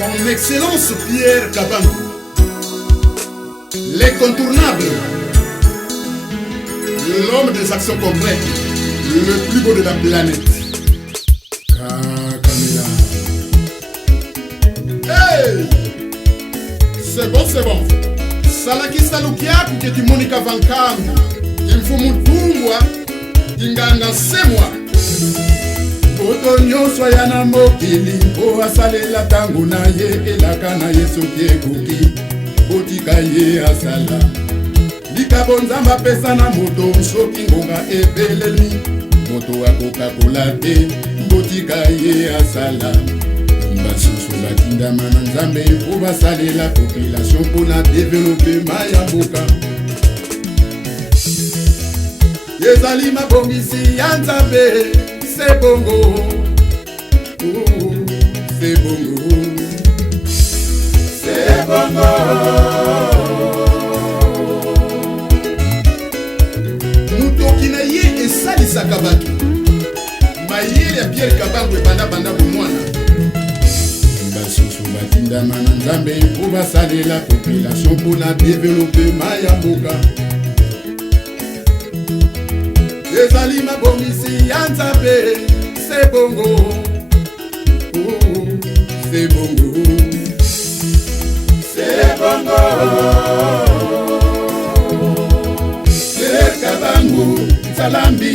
Son Excellence Pierre Kabangu, l'incontournable, l'homme des actions complètes, le plus beau de la planète. Kakamila. Hey! C'est bon. Salaki salukia kuketi Monica Vankambi, kimfumutungwa, kinganga semwa. Otonyo soyana mokili, o asalela tangu na ye, elaka na ye soki ekuki, botika ye asala. Likabonzamba pesa na moto, soki ngonga ebeleli, moto akoka kolate, botika ye asala. Basusu batinda mana nzambe, o basalela population pona développer mayamboka. Yezali mabongisi ya nzambe, c'est bongo, oh, c'est bongo, c'est bongo. Mutoki na ye esalisaka bato, mayele ya Pierre Kabangu ebanda bomwana. Basusu batinda mana nzambe, po basalela population pona développer mayamboka. Ezali mabongisi ya nzambe, c'est bongo, oh, c'est bongo, c'est bongo. Pierre Kabangu Nzalambi,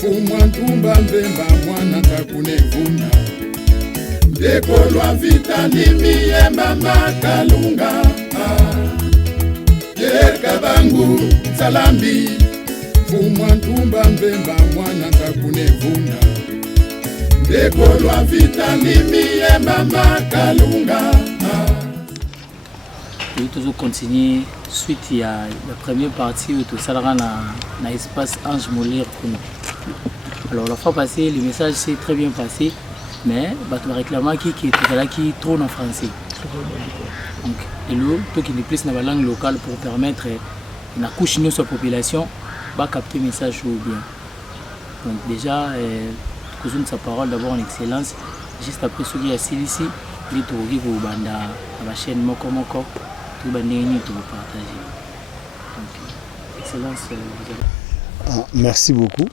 fumwa ntumba mbemba mwana takune funa. Dekolwa vita nimiyemba makalunga. Pierre Kabangu Nzalambi, umwantumba mbemba mwana takune vuna. Dekolwa vita nimiyemba makalunga. Et toujours continuer suite il y a la première partie où tout ça na espace Ange Molière. Alors la fois passée le message s'est très bien passé, mais bah réclamant qui était là qui tourne en français. Donc et l'eau tout qui est plus dans la langue locale pour permettre na couche nous sur population va capter le message ou bien. Donc déjà, de sa parole d'abord en excellence. Juste après ce qu'il y a ici, il est trouvé pour la chaîne Moko Moko, tout le monde pour partager. Donc, excellence. Merci beaucoup.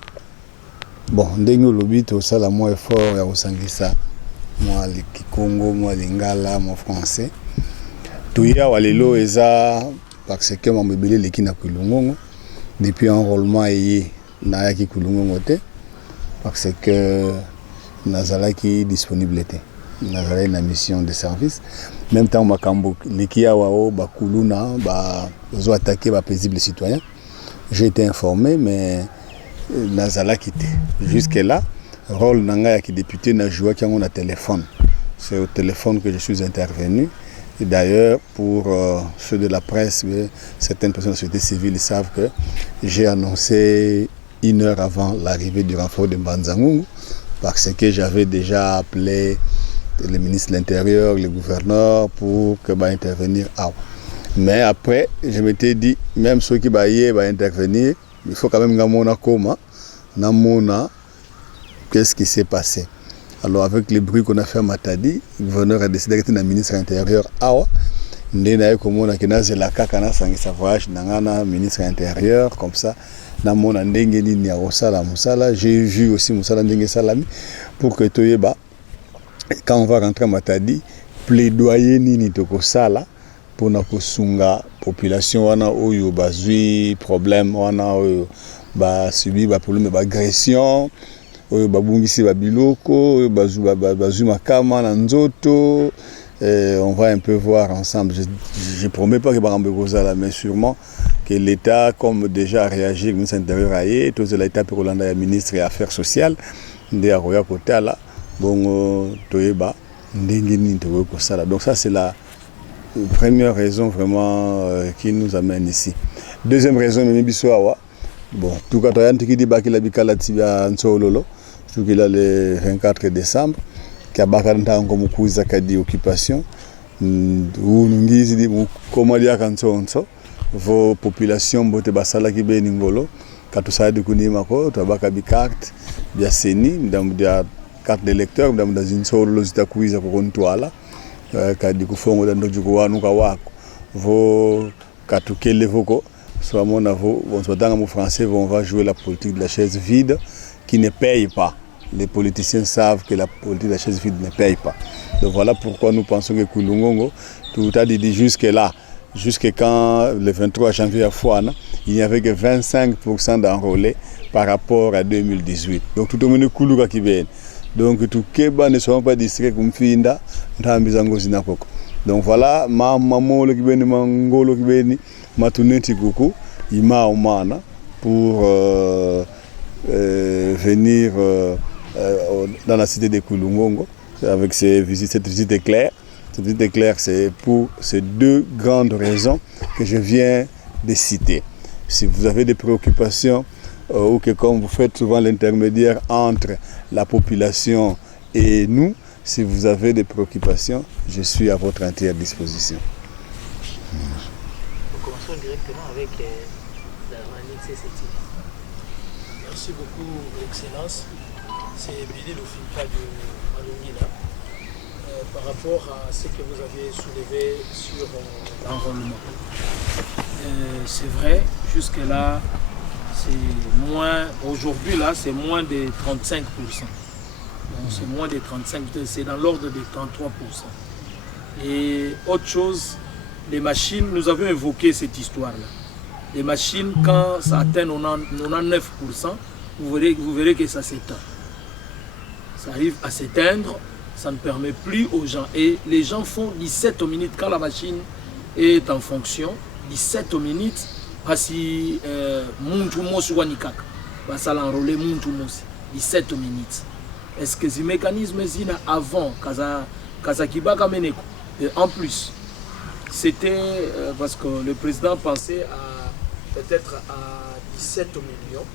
Bon, ndenge lobi to sala moi effort ya osangisa moi le Kikongo, moi lingala, moi français. Tuya walelo eza parce que mon bébé le kina kulungongo. Depuis enrôlement et nayaki kulungongo te parce que nazala qui disponibilité nazala une mission de service même temps makambo likia wao bakuluna ba zo attaquer ba paisible citoyen. J'ai été informé mais nazala quitté jusque là rôle nanga ya ki député na joua qui on a téléphone. C'est au téléphone que je suis intervenu. Et d'ailleurs, pour ceux de la presse, certaines personnes de la société civile savent que j'ai annoncé 1 heure avant l'arrivée du renfort de Mbanzangungu parce que j'avais déjà appelé le ministre de l'Intérieur, le gouverneur pour que intervenir. Mais après, je m'étais dit, même ceux qui vont intervenir, il faut quand même que comment, qu'est-ce qui s'est passé. Alors avec les bruits qu'on a fait à Matadi, le gouverneur a décidé d'être le ministre de l'Intérieur. Ndena comme on a kenaze la kakana sangisa voyage nangana ministre de l'Intérieur comme ça. Namona ndenge ni ya osala musala. J'ai vu aussi musala ndenge salami pour que toyeba quand on va rentrer à Matadi, plaidoyer ni toko sala pour na kosunga population wana oyo bazui problème wana oyo ba subi ba problème ba agression. Babungisi babiloko bazu makama na nzoto. On va un peu voir ensemble. Je promets pas que barambe kozala mais sûrement que l'État comme déjà a réagi le ministre de l'Intérieur aye tout l'État pour Hollande ya ministre des Affaires sociales ndé aroya kota là bon toyeba ndenge ni to ko sala. Donc ça c'est la première raison vraiment qui nous amène ici. Deuxième raison mimi biso awa bon tout cas toyante ki di bakila bikala tibia nsololo tout qu'il a le 24 décembre qui a bakanta comme kuza kadi occupation unungizi di komalia kantsonso vos populations bote basala ki beningolo katusadi kunima ko tabaka bicarte bia seni ndam dia carte d'électeur ndam da zinsolo zitakuiza ko kontwala kadi kufongo da ndojuko wanu ka wako vo katukele voko soit mon avo on soit dans le français on va jouer la politique de la chaise vide qui ne paye pas. Les politiciens savent que la politique de la chaise vide ne paye pas. Donc voilà pourquoi nous pensons que Kulungongo, tout a dit jusque-là, jusque quand le 23 janvier à Fouana, il n'y avait que 25% d'enrôlés par rapport à 2018. Donc tout le monde est Kuluga qui vient. Donc tout Keba ne sont pas distraits comme Finda, donc voilà, maman le kibeni mangolo kibeni matuneti kuku ima omana pour venir dans la cité de Kulungongo avec cette visite éclair. Cette visite éclair, c'est pour ces deux grandes raisons que je viens de citer. Si vous avez des préoccupations ou que comme vous faites souvent l'intermédiaire entre la population et nous, si vous avez des préoccupations, je suis à votre entière disposition. Nous commençons directement avec la CCT. Merci beaucoup, Excellence. C'est Billy Lofika de Malongila. Par rapport à ce que vous avez soulevé sur l'enrôlement. C'est vrai, jusque-là, c'est moins, aujourd'hui là, c'est moins de 35%. Donc c'est moins de 35%, c'est dans l'ordre de 33%. Et autre chose, les machines, nous avions évoqué cette histoire-là. Les machines, quand ça atteint 99%, vous verrez que ça s'éteint. Ça arrive à s'éteindre, ça ne permet plus aux gens. Et les gens font 17 minutes quand la machine est en fonction, 17 minutes, parce que Muntumos Wanikak, ça l'enrôler Muntumos, 17 minutes. Est-ce que ces mécanismes avant, Kazakibaka Meneko, en plus, c'était parce que le président pensait à peut-être à 17 millions,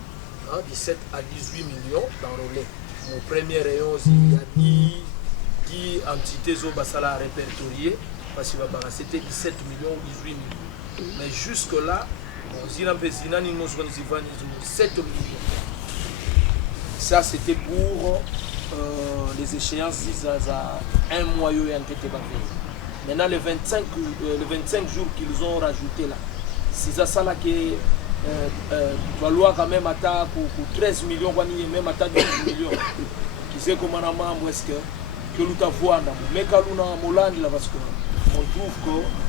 17 à 18 millions d'enrôlés. Mon premier rayon, il y a 10 entités au Bassala répertoriées, parce que c'était 17 millions ou 18 millions. Mais jusque-là, on 7 millions. Ça, c'était pour les échéances à un mois et un. Maintenant, les 25 jours qu'ils ont rajouté là, c'est ça là qui la loi quand même attaque pour 13 millions, même attaque 12 millions. Qui sait comment on est-ce que nous avons mais quand nous avons Molande là parce qu'on trouve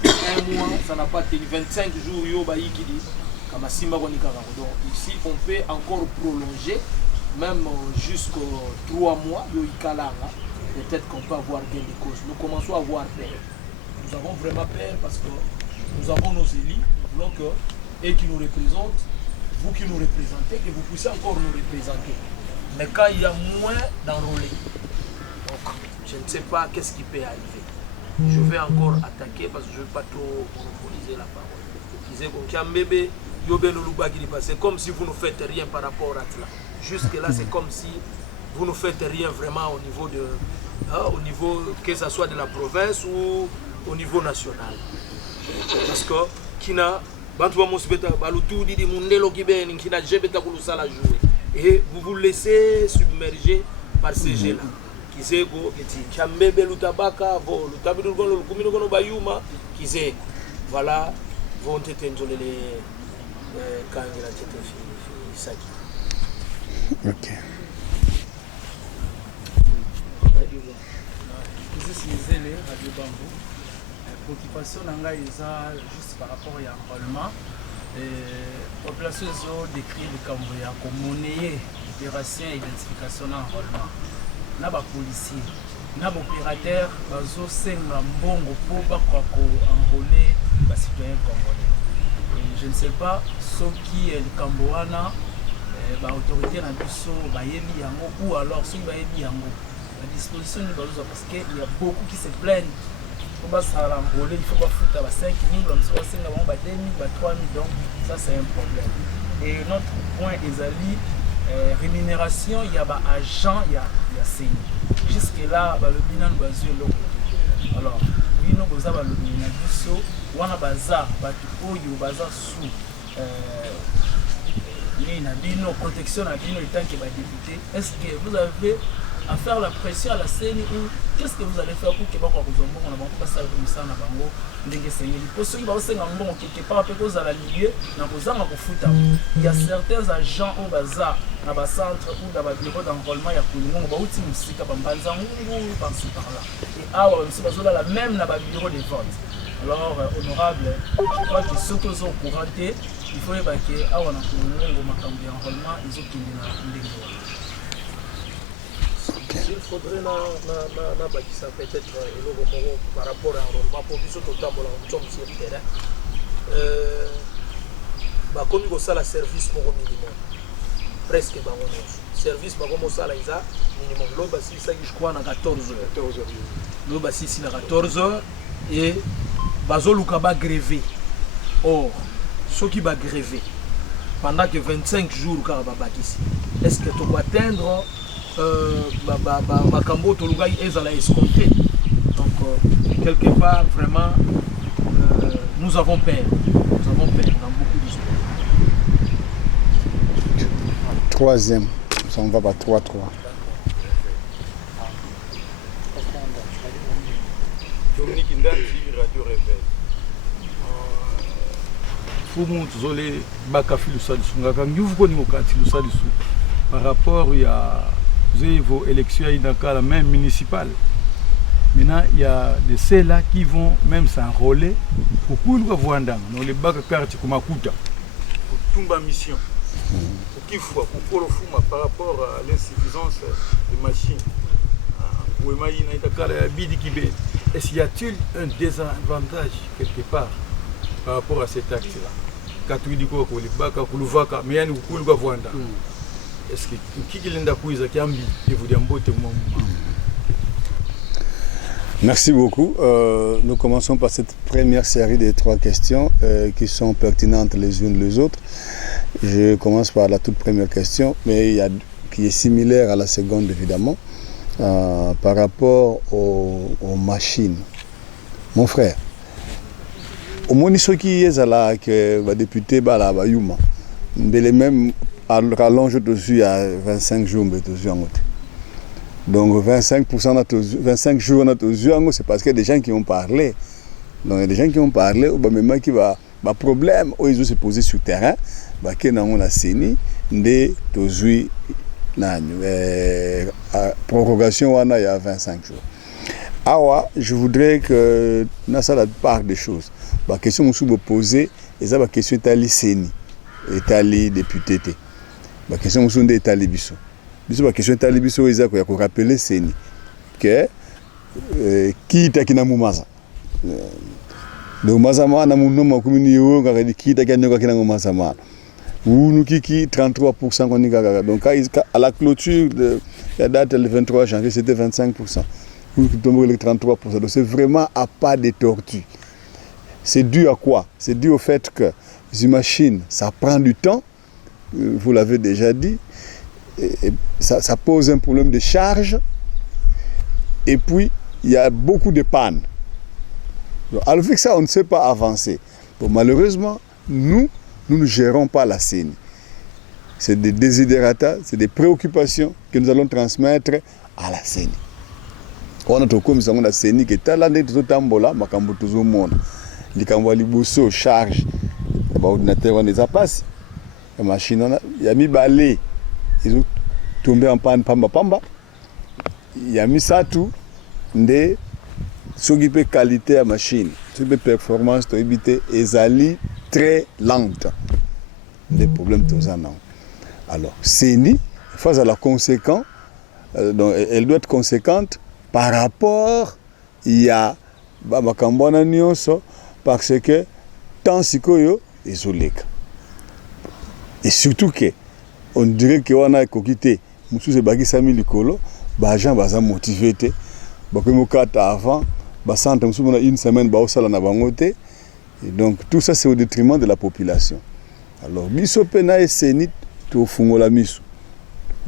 qu'un mois ça n'a pas tenu 25 jours yo ba qui dit comme Simba donc ici on peut encore prolonger même jusqu'aux 3 mois yo ikalanga peut-être qu'on peut avoir gain de cause. Nous commençons à avoir peur. Nous avons vraiment peur parce que nous avons nos élus, nous voulons que et qui nous représentent, vous qui nous représentez, que vous puissiez encore nous représenter. Mais quand il y a moins d'enrôlés, donc je ne sais pas qu'est-ce qui peut arriver. Je vais encore attaquer parce que je ne veux pas trop monopoliser la parole. C'est comme si vous ne faites rien par rapport à cela. Jusque-là, c'est comme si vous ne faites rien vraiment au niveau que ce soit de la province ou au niveau national. Parce que et vous vous laissez submerger par ces jeux-là. Voilà, vont être ok. Préoccupation juste par rapport à l'enrôlement. La population a décrit le Cambodge comme monnaie, opération et identification d'enrôlement. Nous avons des policiers, nous avons des opérateurs, nous avons des bongo pour enrôler les citoyens congolais. Je ne sais pas ce qui est le Cambodge, l'autorité ou alors ceux qui sont la disposition de parce qu'il y a beaucoup qui se plaignent. Il faut enrôler, il faut foutre 5 000, 2 000, 3 000, donc ça c'est un problème. Et notre point est rémunération, il y a agent, il y a CENI. Jusque-là, le bilan est basé là. Alors, nous avons le bilan on a bazar, sous protection à député. Est-ce que vous avez à faire la pression à la scène ou qu'est-ce que vous allez faire pour que Bako Kozombo on a beaucoup passé comme ça na bango ndenge sengeli pour ceux qui vont senga mbongo quelque part peut cause à la ligue na kozanga kofuta il y a certains agents au bazar na ba centre ou na ba bureau d'enrôlement ya kulingo ba uti musika ba mbanza ngungu par-ci par-là et awa aussi bazola la même na ba bureau de vente. Alors honorable je crois que ceux qui sont courantés il faut évacuer awa na kulingo makambo ya enrôlement ils ont kindi na ndenge. Il faudrait ça peut-être par rapport à l'enrôlement pour que ce soit sur le terrain. Comme il y a service minimum, presque service comme ça minimum. L'eau je crois à 14 heures. L'eau à 14 heures et bazoluka ba grévé. Or, ceux qui va gréver pendant que 25 jours est-ce que tu vas atteindre Makambo Toluga ezala escompté. Donc quelque part vraiment nous avons peur dans beaucoup d'histoires. Troisième, on va pas 3-3. Dominique Ndaki, Radio Réveil. Fumu tuzole bakafi lusalisu ngaka ngivuko ni mokati lusalisu par rapport à vos élections à même municipale. Maintenant, il y a de ceux-là qui vont même s'enrôler pour pouvoir dans les bacs quartiers comme Akuta. Pour toute ma mission. Pour qu'il faut, par rapport à l'insuffisance des machines. Est-ce qu'il y a-t-il un désavantage quelque part par rapport à cet acte-là? Est-ce que merci beaucoup. Nous commençons par cette première série de 3 questions qui sont pertinentes les unes les autres. Je commence par la toute première question, mais qui est similaire à la seconde évidemment, par rapport aux machines. Mon frère, au moins ceux qui est là, que va député Bala Bayuma, mais même rallonge dessus à 25 jours donc 25 jours c'est parce qu'il y a des gens qui ont parlé. Donc il y a des gens qui ont parlé ou même qui va problème où ils ont se posé sur le terrain qui n'ont la CENI de tozui prorogation il y a 25 jours. Awa, je voudrais que nous ça la part des choses. La question que vous posez et ça la question est à l'ICENI est à député. La question est à l'État. La question est à l'État. Il faut rappeler CENI que qui est à Mumaza. Donc Mazama na munoma commune yo ngaka qui est à Mumaza. Ou nous qui 33% qu'on y donc à la clôture de la date le 23 janvier c'était 25%. Nous tombons les 33%. Donc c'est vraiment à pas de tortue. C'est dû à quoi? C'est dû au fait que les machines ça prend du temps. Vous l'avez déjà dit, et ça pose un problème de charge, et puis il y a beaucoup de pannes. Donc, avec ça, on ne sait pas avancer. Bon, malheureusement, nous ne gérons pas la CENI. C'est des désidérata, c'est des préoccupations que nous allons transmettre à la CENI. On a comme ça, la CENI qui est là, tambola, makambo tout le monde. Les cambois liboso charge, l'ordinateur on les a passé. La machine, il y a mis balai, ils ont tombé en panne, pamba. Il y a mis ça tout, de s'occuper qualité à la machine, s'occuper performance, de éviter les alliés très lentes. Des problèmes tout ça, non. Alors, CENI, face à la conséquence, donc elle doit être conséquente par rapport, il y a Bamakambona Nyonso, parce que tant si koyo, isolé. Et surtout que on dirait qu'on a quitté Moussou Sebagi Sami Likolo, les gens sont motivés. Avant, une semaine, et donc tout ça c'est au détriment de la population. Alors, Bissopena et Sénit, tout fungola misu.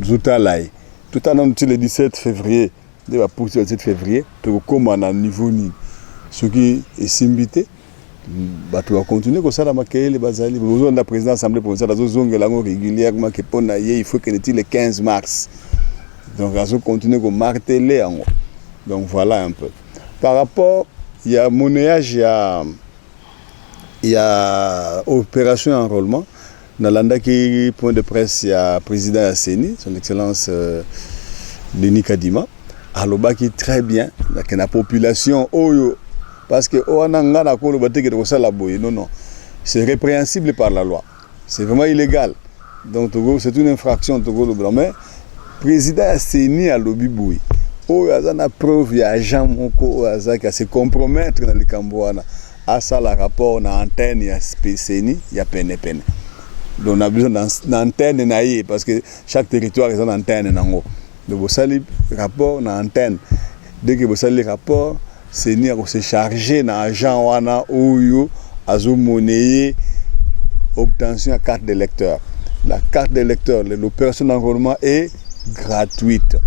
Zoutalai. Tout à l'heure, le 17 février, le 17 février, tout comme à niveau ni. Ce qui est simbité. Tu vas continuer comme ça la les bazali besoin de la présidence de l'Assemblée provinciale régulièrement il faut que le 15 mars Donc, on continue à marteler en haut. Donc, voilà un peu. Par rapport, il y a monnayage, il y a opération enrôlement. Dans l'andaki point de presse, il y a le président Asseni, son excellence Denis Kadima. Alors, qui est très bien, la population, parce que non, c'est répréhensible par la loi. C'est vraiment illégal. Donc, c'est une infraction. Mais le président Asseni a lobby boui. Il y a une preuve, il y a un agent qui se compromettre dans le Cambouana. À ça, le rapport, dans l'antenne, il y a Asseni, il y a peine. Donc, on a besoin d'antenne, parce que chaque territoire a une antenne. Donc, vous avez le rapport dans l'antenne. Dès que vous avez le rapport, Asseni a se charger dans l'agent wana ou a monnaie obtention de carte d'électeur. La carte d'électeur, l'opération d'enrôlement est gratuite.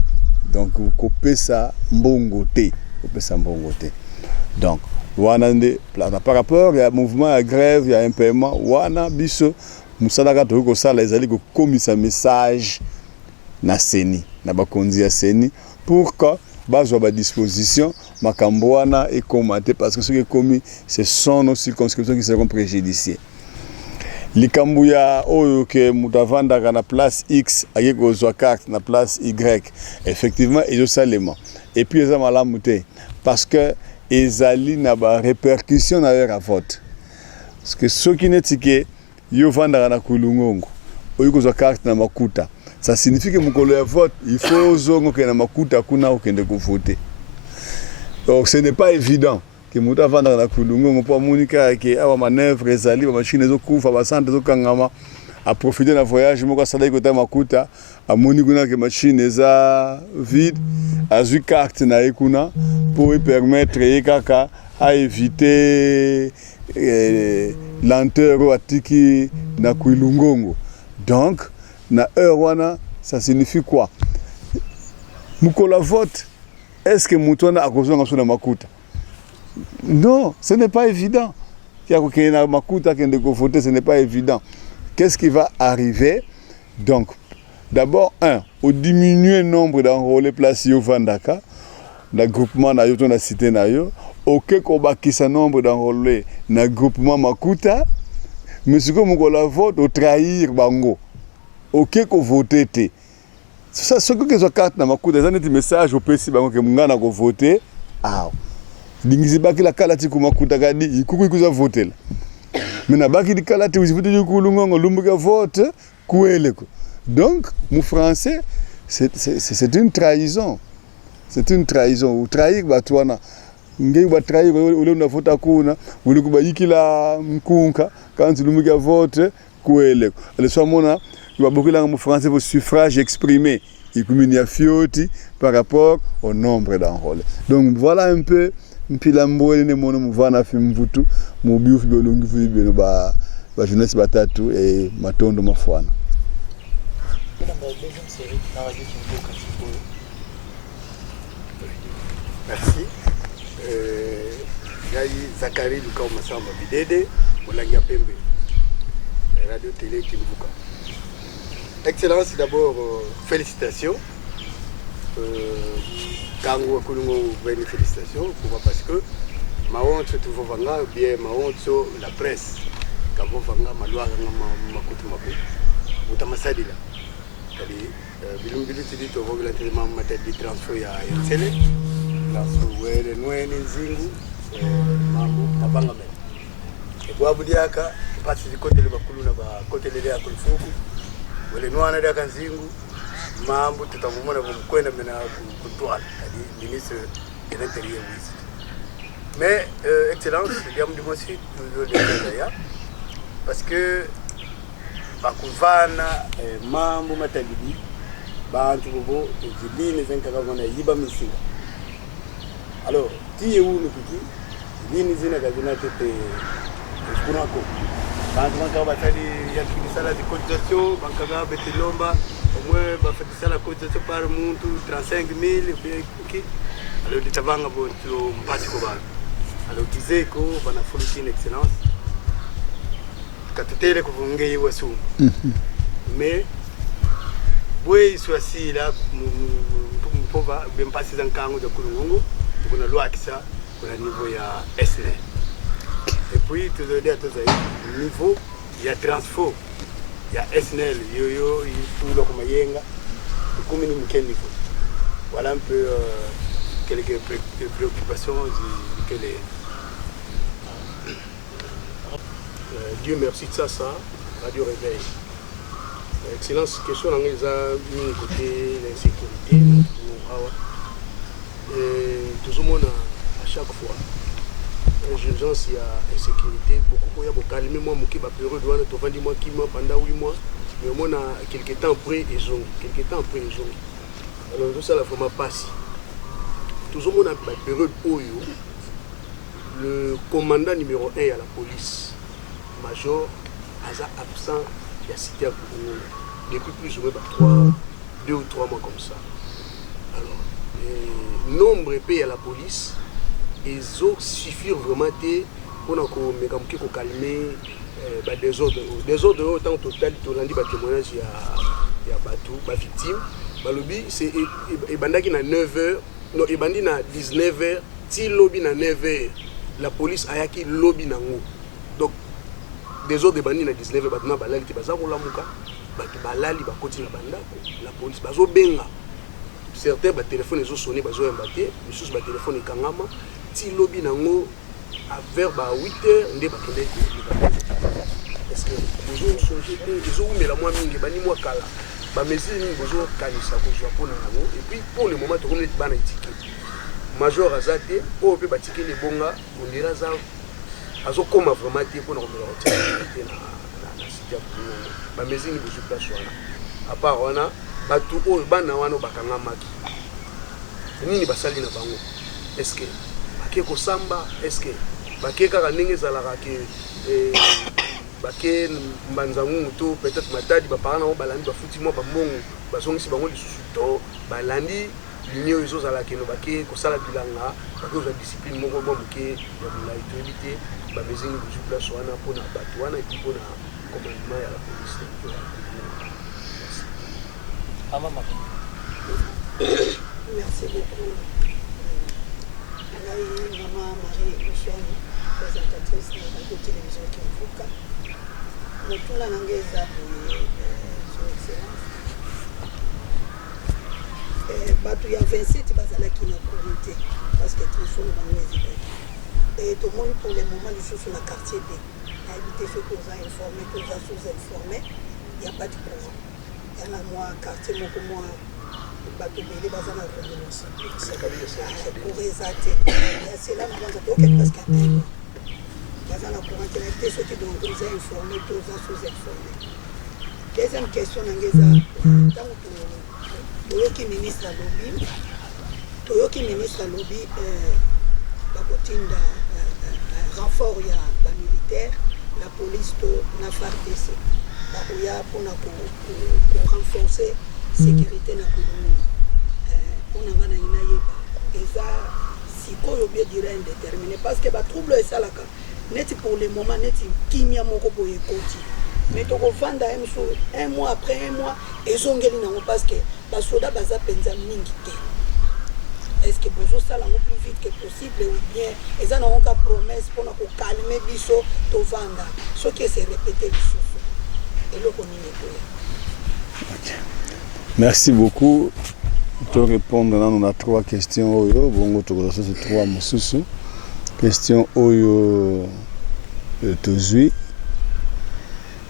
Donc, vous coupez ça mbongoté. Donc, par rapport, il y a un mouvement, il y a grève, il y a un paiement. Wana biso, musalaka toko sala ezali ko komisa message na Asseni, na bakonzi ya Asseni pour que bazwa ba disposition makambo wana et commenter parce que ce qui est commis, ce sont nos circonscriptions qui seront préjudiciées. Likambu ya oyo ke mutavanda na place X ayeko zwa carte na place Y effectivement ils ont salement et puis ils ont malamuté parce que ezali na ba répercussion na leur vote parce que ceux qui n'étiquent yo vanda na kulungongo oyeko zwa carte na makuta ça signifie que mukolo ya vote il faut zongo ke na makuta kuna okende ko voter. Donc ce n'est pas évident que muta vanda na kulungongo pour monika ke awa manœuvre ezali ba machine zo kufa ba centre zo kangama a profiter na voyage moko sala ko ta makuta a moni kuna ke machine eza vide azui carte na ekuna pour permettre ekaka à éviter lenteur atiki na kulungongo. Donc na heure wana ça signifie quoi? Mukola vote est-ce que mutona akozonga so na makuta? Non, ce n'est pas évident. Ce n'est pas évident. Qu'est-ce qui va arriver? Donc, d'abord, au diminuer le nombre d'enrôlés placés au Vandaka, le groupement na yoto na cité na yo, ok ko bakisa nombre d'enrôlés na groupement Makuta, mais ce que mon la vote au trahir bango. Ok ko voter té. Ça ce que zo carte na Makuta, ça net message au PC bango ke mungana ko voter. Ah. Dingizibaki la kalati kumakuta gadi ikuku ikuza voter. Mais na baki di kalati uzivote kulungongo lumbuka vote kueleko. Donc, mon français, c'est une trahison. C'est une trahison. Ou trahir batwana. Ngei ba trahir ule na vote kuna, ule kubayikila mkunka quand lumbuka vote kueleko. Le somona, il va beaucoup là mon français au suffrage exprimé. Il communie fioti par rapport au nombre d'enrôlés. Donc voilà un peu mpilambo ne mono muvana fimvutu mubiu fibolongi fibelo ba jeunesse batatu et matondo mafwana. Merci. Gai Zakari Luka Masamba Bidede, Molangia Pembe, Radio Télé Kimbuka. Excellence, d'abord, félicitations. Kango Kulungo, félicitations, parce que ma honte se trouve vanga, bien ma honte sur la presse. Kango vanga, ma loi, ma coutu ma coutu. Mutamasadi là. C'est-à-dire, Bilumbilu te dit au vogue l'entraînement matin du transfert à Yansele. Transfert de Noé Nzingu, Mambo, Mabanga même. Et pour Aboudiaka, passe du côté de Bakuluna, côté de Léakulfuku, ou les Noirs de Kanzingu. Mambo tutamumona kumkwenda mena kutwala c'est ministre de l'Intérieur. Mais excellence, diam du mosi toujours de parce que bakuvana mambo matabidi bantu bobo zidini zenkaka mona yiba misinga. Alors tiye wu nupiki zidini zina gazina tete kunako bantu banka batali ya kibisala de cotisation banka betilomba au moins bah fait ça la cotisation par monde 35 000 bien alors tu t'avanga bon tu mpasi ko ba alors disait ko bana fuluti excellence katutele ko ngei wasu mais boy soit là pour même pas 6 ans quand de Kulungu on a loi qui ça au niveau ya SNL et puis tout le niveau il y a transfo il y a SNL yo tout le comme yenga comme ni niveau voilà un peu quelques préoccupations que les Dieu merci de ça Radio Réveil. Excellence, question dans les côté l'insécurité. Tout le monde à chaque fois. L'urgence, il y a insécurité. Beaucoup de calmer moi, qui va période de 20 mois qui pendant 8 mois. Mais on a quelques temps après ils ont. Alors tout ça la forme passe. Tout le monde a une période où le commandant numéro 1 à la police, major, a absent. Il y a cité à depuis plus ou moins 2 ou 3 mois comme ça. Alors, nombre épais à la police, ils ont suffi vraiment pour calmer des ordres. Des ordres autant au total, il y a témoignage, il y a des victimes. C'est Ebandaki à 9h, non, Ebandi à 19h, si lobby à 9h, la police a yaki lobby nango. Donc, des autres bandits à 19h, maintenant, balali qui baza la muka, balali ba koti na bandako, la police bazo benga. Certains ba téléphone ils ont sonné bazo embaté, les ba téléphone ekangama, ti lobby nango à vers 8h ndé ba kende. Est-ce que vous songez ils ont mais la moi mingi bani moi kala. Ba mesure ni bozo kanisa ko jwa pona nango et puis pour le moment to connait bana ticket. Major azate o pe ba ticket les bonga on dira ça azo koma vraiment te pour nous remettre na cité ba mesure ni bozo place wana à part wana batu o bana wana bakanga maki nini basali na bango est-ce que bake ko samba est-ce que bake kaka ndenge zalaka ke bake mbanzangu to peut-être matadi ba parana o balandi ba futi mo ba mbongo bazongisi bango lisusu to balandi l'union izo zala ke no bake ko sala bilanga bake za discipline moko bo muke ya bulai to éviter ba mesure ni bozo place wana pona batu wana et puis pona commandement ya la police. Merci beaucoup. Maman Marie Luciani, présentatrice de la radio-télévision Kimvuka. Nous tous la langue est son excellence. Il y a 27 bazala qui n'a communauté parce que tout le monde est et tout le monde pour le moment nous sommes sur la quartier B. A évité ce que vous avez informé, que vous avez sous-informé, il n'y a pas de courant. Il y a moi quartier moi bato bele bazana revenance pour exalter c'est là nous avons OK parce que bazana courant qui a été ce qui doit nous informer tous les sous-informés. Deuxième question ngeza tant que ministre lobby bakotinda renfort ya ba militaire la police to na FARDC bakoya pona ko renforcer sécurité na Kulungu on a ngana ina yeba eza sikoyo bien dire indéterminé parce que ba trouble esalaka neti pour le moment neti kimia moko boye koti mais to ko vanda un mois après un mois ezongeli nango parce que ba soda baza penza mingi te. Est-ce que bozo sala ngo plus vite que possible ou bien eza na onka promesse pour na ko calmer biso to vanda ce qui se répéter lisusu et le konine ko. OK. Merci beaucoup. Pour répondre, on a 3 questions. Bon, tu as 3 mosusu. Question oyo tozui.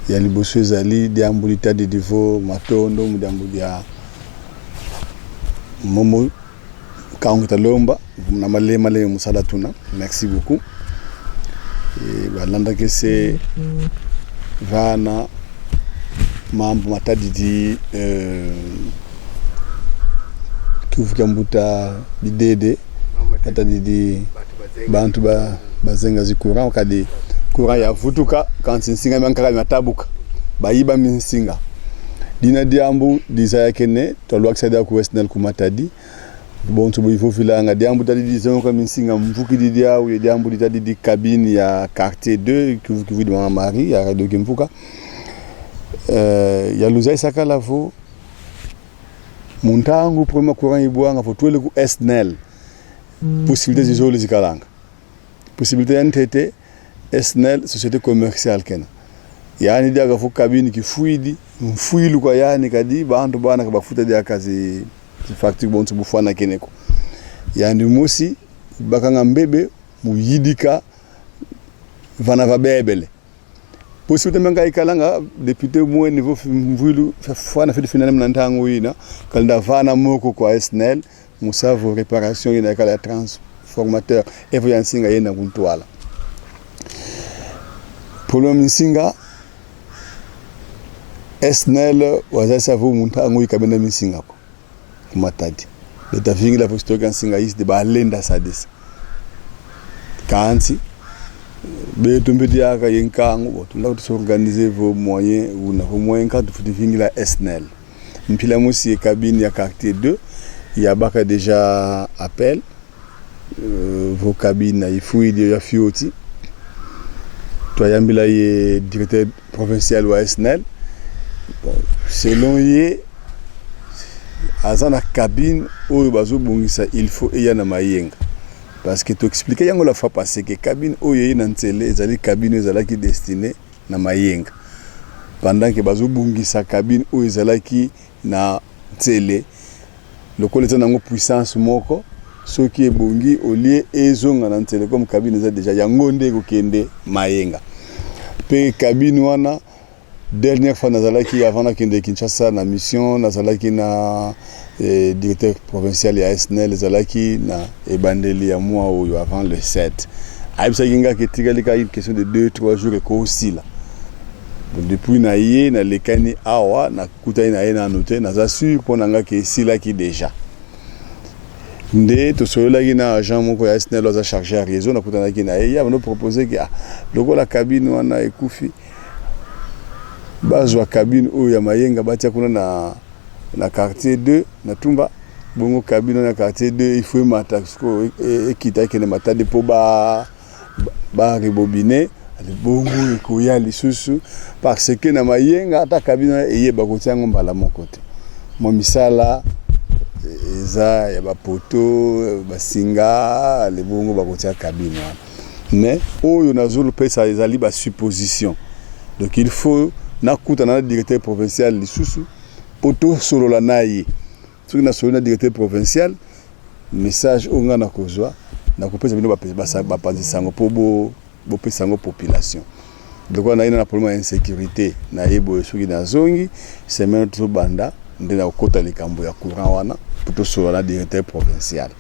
Il y a les bosses ali diambulita de divo matondo mudambulia momo kaungita lomba na male musala tuna. Merci beaucoup. Et balanda que c'est vana mambo matadidi kivuka mbuta bidede matadidi bantu bazenga zikura wakadi kura ya vutuka kansi nsinga mankaka matabuka bayiba minsinga dina diambu dizaya kene tolwa ksada ku westnel ku matadi bon to bifo filanga diambu tadi dizon ko minsinga mvuki didia ou diambu tadi cabine ya quartier 2 kivuki de Mama Marie ya radio Kimvuka. Il y a Louzaï Sakalavo, muntangu premier courant ibwanga fo twele ku SNEL possibilité zizole zikalanga possibilité yantete SNEL société commerciale kena yani diaga fo kabini kifuidi mfuilu kwa yani kadi bantu bana kabafuta dia kazi facture bontu bufana keneko yani musi bakanga mbebe muyidika vana vabebele possibilité menga ikalanga député mo niveau mvuilu fana fait finalement nantango ina kalda vana moko kwa SNEL musavo réparation ina kala transformateur evo yansinga yena kuntwala problème nsinga SNEL wazasa vu muntango ikabenda misinga ko kumatadi leta vingi la postoka nsinga is de balenda sadis kanti beto mbediaka yenkango tunda kuti organiser vos moyens ou vos moyens quand vous vingi la SNEL mpila musi cabine ya quartier 2 il y a baka déjà appel vos cabines ifuidi ya fioti to yambila ye directeur provincial wa SNEL bon, selon ye azana cabine oyo bazobungisa il faut eyana mayenga parce que tu expliquer yango la fois passé que cabine oyo yena ntele ezali cabine ezalaki destiné na mayenga pendant que bazobungisa cabine oyo ezalaki na ntele lokole tana ngo puissance moko soki ebongi olie ezonga na ntele comme cabine eza déjà yango nde kokende mayenga pe cabine wana dernière fois nazalaki avant na kende Kinshasa na mission nazalaki na directeur provincial ya SNEL ezalaki na ebandeli ya mois oyo avant le 7 aibisa kinga ketika une question de 2-3 jours et aussi là depuis na ye na lekani awa na kutani na ye na noté na za sûr pona nga ke sila ki déjà nde to soyola na agent moko ya SNEL oza chargé à réseau na kutana ki na ye ya no proposer que loko la cabine wana ekufi bazwa cabine oyo ya mayenga batia kuna na quartier 2 na tumba bongo cabine na quartier 2 il faut mataxko ekita kene matade po ba rebobiner ale bongo ekoya lisusu parce que na mayenga ata cabine eyeba kotia ngombala moko te mo misala eza ya ba poto basinga ale bongo bakotia cabine mais oyo nazulu pesa ezali ba supposition donc il faut nakuta na directeur provincial lisusu poto solo la nayi soki na solo na directeur provincial message onga na kozwa na kopesa bino ba panzisango po bo pesango population donc on a une problème d'insécurité na yebo soki na zongi semaine to banda ndena okota likambo ya courant wana poto solo la directeur provincial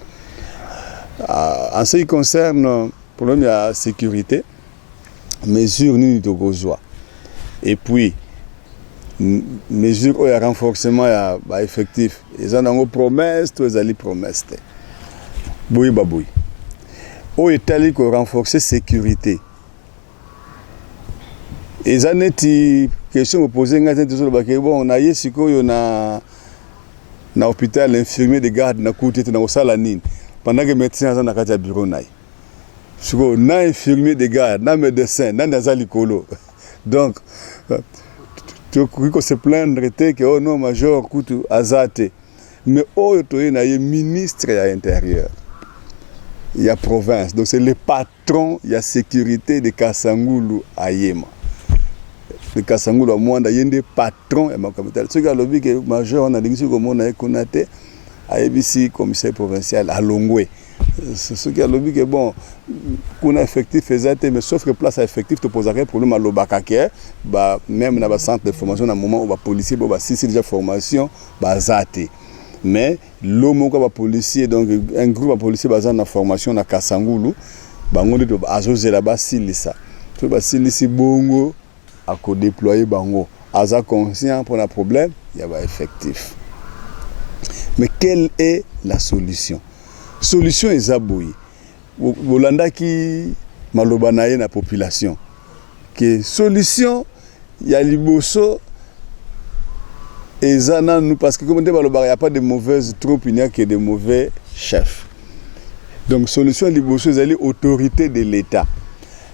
en ce qui concerne problème de sécurité mesure ni to kozwa et puis mesure au renforcement ya ba effectif eza nango promesse to ezali promesse te boyi baboyi o etali ko renforcer sécurité eza neti question poser ngate to ba ke bon na yesiko yo na hôpital infirmier de garde na kutete na osala nini pendant que médecin aza na kati ya bureau nayi siko na infirmier de garde na médecin na nazali kolo donc tu peux se plaindre que oh non major kutu azate mais oh to na ministre ya intérieur il y a province donc c'est le patron ya sécurité de Kasangulu Ayema le Kasangulu Mwanda yende patron ya macapital ce que lobi que major na lingisi ko mona ekonate ABC commissaire provincial à Longwe ce qui a lobby que bon qu'on a effectif exact mais sauf que place à effectif te poserait problème à l'obakake bah même dans le centre de formation dans moment où ba policier bah si c'est déjà formation bah zate mais l'homme ko ba policier donc un groupe de policiers basé en formation na Kasangulu bango de azozela ba silisa to ba silisi bongo à ko déployer bango aza conscient pour un problème il y a ba effectif. Mais quelle est la solution? Solution est aboui. Bolanda qui maloba na ye na population. Que solution il y a liboso ezana nous parce que comme on il n'y a pas de mauvaises troupes, il n'y a que de mauvais chefs. Donc solution liboso ezali autorité de l'État.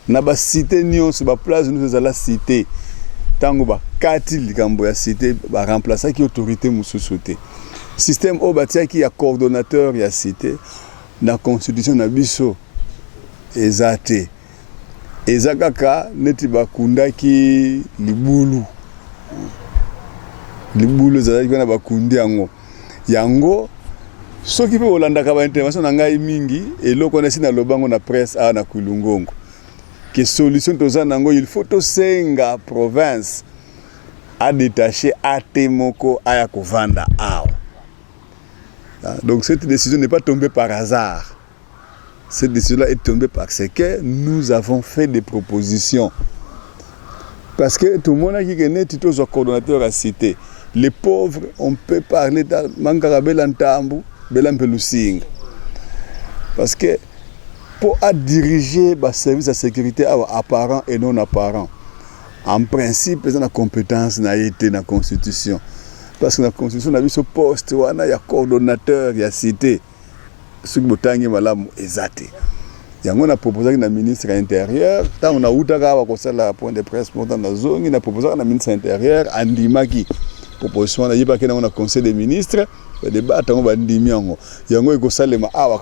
Na ba cité nyonso ba place nous ezala cité. Tango ba kati likambo ya cité ba remplacer qui autorité mususu te. système oyo batiaki ya coordonnateur ya cité na constitution na biso eza te, eza kaka neti bakundaki libulu ezalaki wana bakundi yango soki mpe olandaka baintervention na ngai mingi eloko wana esi nalobango na presse awa na Kulungongo ke solution toza nango, il faut tosenga province adétaché ate moko aya kovanda awa. Donc cette décision n'est pas tombée par hasard. Cette décision-là est tombée parce que nous avons fait des propositions. Parce que tout le monde a dit que nous sommes coordonnateurs à cité. Les pauvres, on peut parler de Mankarabel-Antambu, Belampelusing. Parce que pour diriger le service de sécurité apparent et non apparent, en principe, il y a une compétence dans la Constitution. Parce que dans la Constitution, on a vu ce poste, il y a coordonnateur, il y a cité. Ce qui est malamu exact. Il y a un proposé dans le ministre de l'Intérieur. Quand on a eu un point de presse dans la zone, il a proposé dans le ministre de l'Intérieur, Andimaki. Proposition, on a dit qu'il y a un conseil des ministres. Le débat est en Andimiango. Il y a un conseil de l'Intérieur,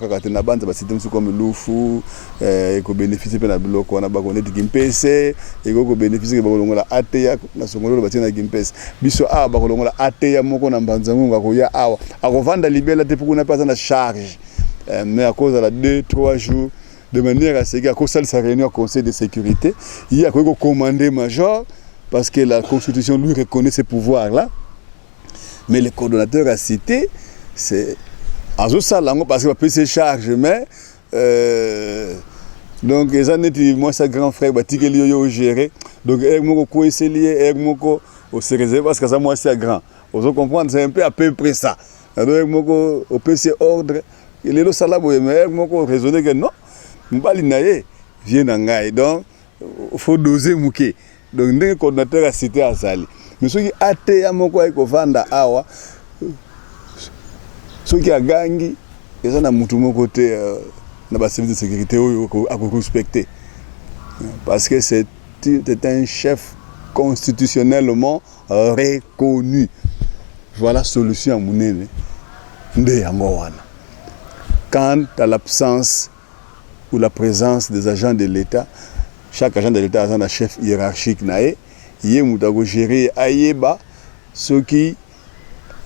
comme Lufu, qui bénéficie de la bloc, on a bagoné de Gimpese, et qui bénéficie de la ATEA, la seconde bâtiment de Gimpese. Biso a bagoné la ATEA, moko na Banzango, Garoya, awa. Avant de libérer la pour qu'on n'a pas de charge. Mais à cause de la 2-3 jours, de manière à ce qu'à cause de sa réunion au Conseil de sécurité, il y a un commandé major, parce que la Constitution lui reconnaît ces pouvoirs-là. Mais le coordonnateur a cité, c'est en ça parce qu'il va payer ses charges, mais donc les années moi c'est grand frère bâti que lui gérer, donc moi quoi c'est lié, moi au se réserve parce que ça moi c'est grand. Vous comprendre c'est un peu près ça. Donc moi au PC ordre, il est le salaire mais moi raisonner que non, mbali naé vient ngai donc faut doser mouké. Donc le coordonnateur a cité à Sali. Mais ceux qui athée à mon quoi vanda awa, ceux qui a gagné, ils ont un mouton côté dans le service de sécurité à respecter. Parce que c'est un chef constitutionnellement reconnu. Voilà la solution à mon nez. Quant à l'absence ou la présence des agents de l'État, chaque agent de l'État a un chef hiérarchique. Il faut gérer ayeba ceux qui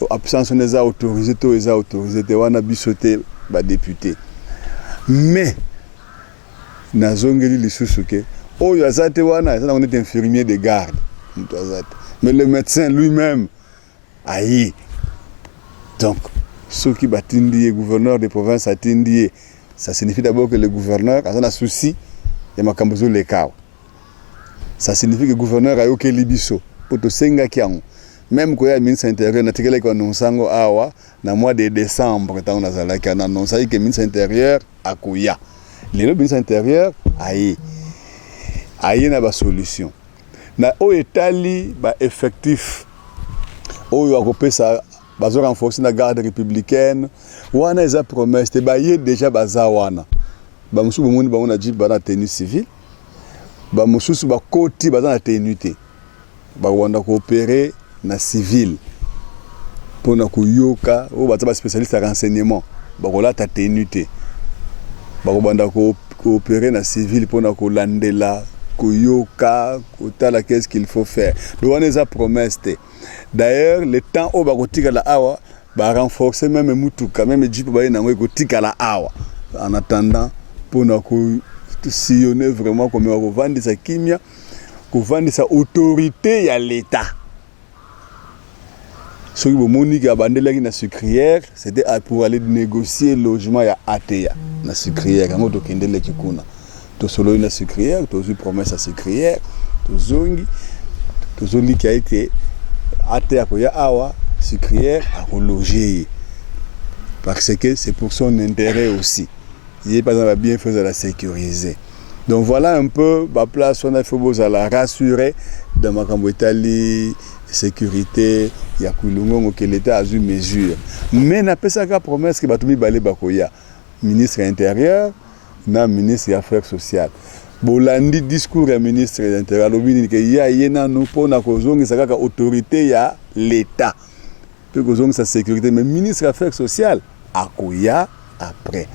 absence les a autorisés, ils ont autorisé, on a bisoté ba député. Mais nazongeli lisusuke oh yazate wana on est infirmier de garde. Mais le médecin lui-même aïe. Donc ceux qui batindi gouverneur de province atindi, ça signifie d'abord que le gouverneur a un souci de makambozo le cas. Ça signifie que le gouverneur a eu que libiso pour te senga kiango. Même quand il y a le ministre intérieur, na tikele ko nonsango awa na mois de décembre tant na zalaka na annonce que le ministre intérieur akoya. Le ministre intérieur aye na ba solution. Na o etali ba effectif o akopesa bazo renforcer la garde républicaine. Wana eza promesse te ba ye déjà bazawana. Ba musu bomoni ba on a dit ba na tenue civile. Ba mususu ba koti ba na tenue te. Ba wanda coopérer na civil pour na kuyoka o ba spécialiste en renseignement ba ko la ta tenue te. Ba ko banda coopérer na civil pour na ko landela kuyoka kotala qu'est-ce qu'il faut faire. Donc on a promesse te. D'ailleurs le temps o ba ko tika la awa ba renforcer même mutuka même jipo ba na ko tika la awa en attendant pour na ko sillonner vraiment comme on vendre sa kimia, qu'on vendre sa autorité ya l'état. Ce qui monique à bandela na sucrière, c'était pour aller négocier logement ya ATEA na sucrière, quand to kendele kikuna. To solo na sucrière, to zu promesse à sucrière, to zongi qui a été ATEA ko ya awa sucrière à loger. Parce que c'est pour son intérêt aussi. Il n'est pas dans la bienfaisance de la sécuriser. Donc voilà un peu la place on a fait à la rassurer dans ma Italie, sécurité, il y a Kulungongo que l'État a eu mesure. Mais n'a pas ça qu'à promesse que Batoumi Balé Bakoya, ministre intérieur, na ministre des Affaires sociales. Bolandi discours du ministre de l'Intérieur, il y a une autorité, il y a l'État. peut que sa sécurité, mais ministre des Affaires sociales, à Koya après.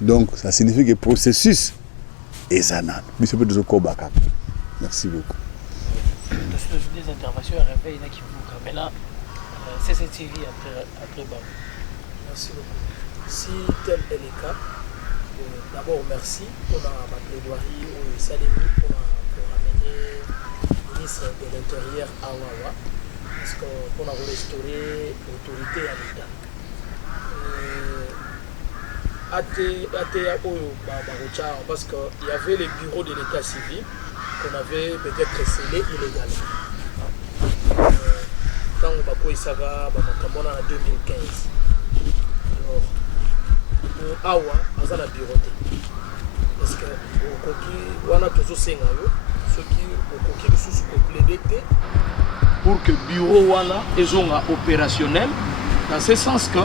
Donc, ça signifie que le processus est zanan. Merci beaucoup. Des interventions réveillent qui vous mais là, c'est cette série après bas. Merci beaucoup. Si tel est le cas, d'abord merci pour la plaidoirie au Salemi pour ramener le ministre de l'Intérieur à Wawa, parce que pour restaurer l'autorité à l'État. Parce qu'il y avait les bureaux de l'État civil qu'on avait peut-être scellés illégalement. Quand on a Saga, on a 2015. Alors, on a la bureau. Parce que on a toujours ceux qui sont plaidés pour que le bureau soit opérationnel, dans ce sens que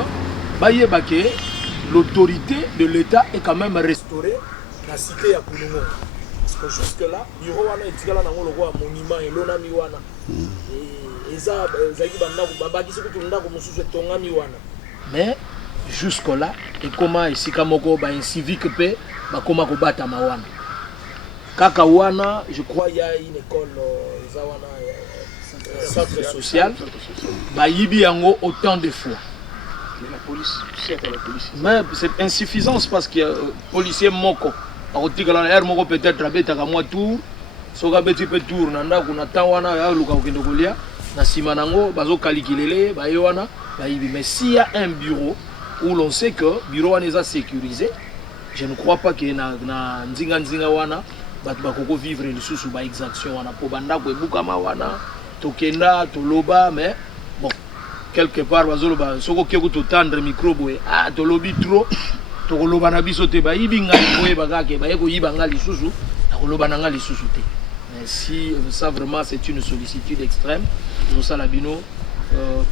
l'autorité de l'État est quand même restaurée dans la cité à Koulongo. Parce que jusque-là, le bureau est un monument et l'onami wana. Mais jusque-là, et comment ici kamoko ba civique pe ba comment ko bata mawana. Kaka wana, je crois il y a une école centre social. Ba yibi yango autant de fois. Mais la police, c'est la police. Mais c'est insuffisance parce qu'il y a policier moko. Arotika la moko peut-être abeta ka moi tour. Soka beti pe tour nanda kuna tawana ya luka okendo kolia. Na sima nango bazo calculer ba yowana ba yibi. Mais s'il y a un bureau où l'on sait que le bureau est sécurisé, je ne crois pas que na nzinga wana bakoko vivre le sous ba exaction wana po banda ko bukama wana tokenda toloba mais bon quelque part bazoloba soko keko to tendre micro boy ah to lobi trop to loba na biso te ba yibinga boy bagake ba yeko yibanga li susu na loba nanga li susu te. Mais si ça vraiment c'est une sollicitude extrême nous ça la bino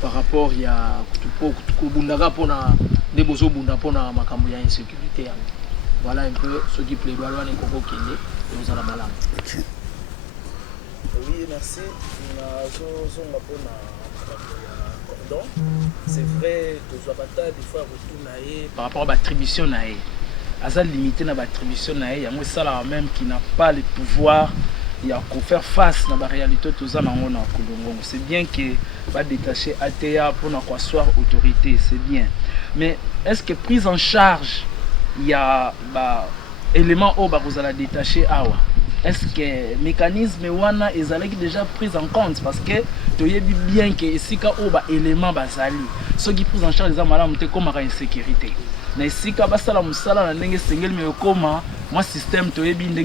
par rapport il y a ko bundaka pona des bozo bunda pona makambo ya insécurité. Voilà un peu ce qui plaît loin les koko kende et vous allez malade. Oui, merci. C'est vrai, des fois, par rapport à l'attribution, à ça limité dans l'attribution, il y a ça même qui n'a pas le pouvoir. Il y a qu'à faire face à la réalité tout ça. C'est bien que va détacher ATA pour asseoir autorité, c'est bien. Mais est-ce que prise en charge, il y a éléments où vous allez détacher awa? Est-ce que le mécanisme est déjà pris en compte? Parce que tu sais bien que si il y a des éléments basali, ceux qui prennent en charge les malades comme une insécurité. Mais si tu as des système, tu sais bien que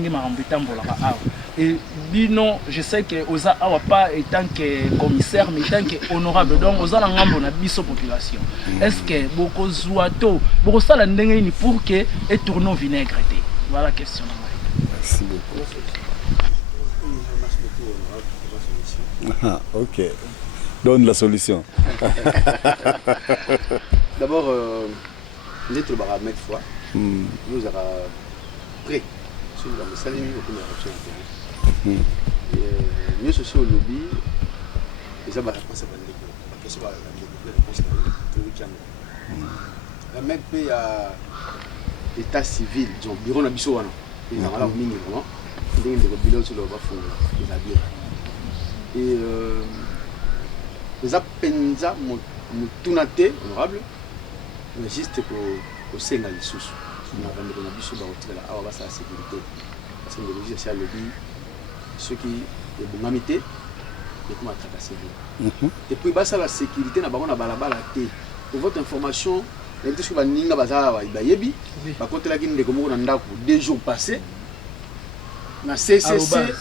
et bino, je sais que Oza Awa pas étant que commissaire, mais étant que honorable, donc Oza la ngambo na biso population. Est-ce que beaucoup zouato, beaucoup ça la ndenge pour que et tourne au vinaigre? Voilà la question. Merci beaucoup. Ah, ok. Donne la solution. D'abord, l'être va mettre foi. Nous avons prêt sur la salle au premier option. Nous sommes au lobby. Les abats responsable de l'école. La mec paye à l'état civil, donc bureau na biso wana. Ils ont là mingi vraiment. Ndenge de bilan sur le bafou les habits. Et les apenza mutunate honorable mais juste pour senga les sous. On a vendu na biso ba hôtel là awa sa sécurité. Parce que le logis social le dit ceux qui est bonamité et comment tracasser. Et puis bah ça la sécurité na bango na balabala té. Pour votre information, les gens qui va ninga bazala ba yebi ba côté la kinde comme on ndako 2 jours passés na CCC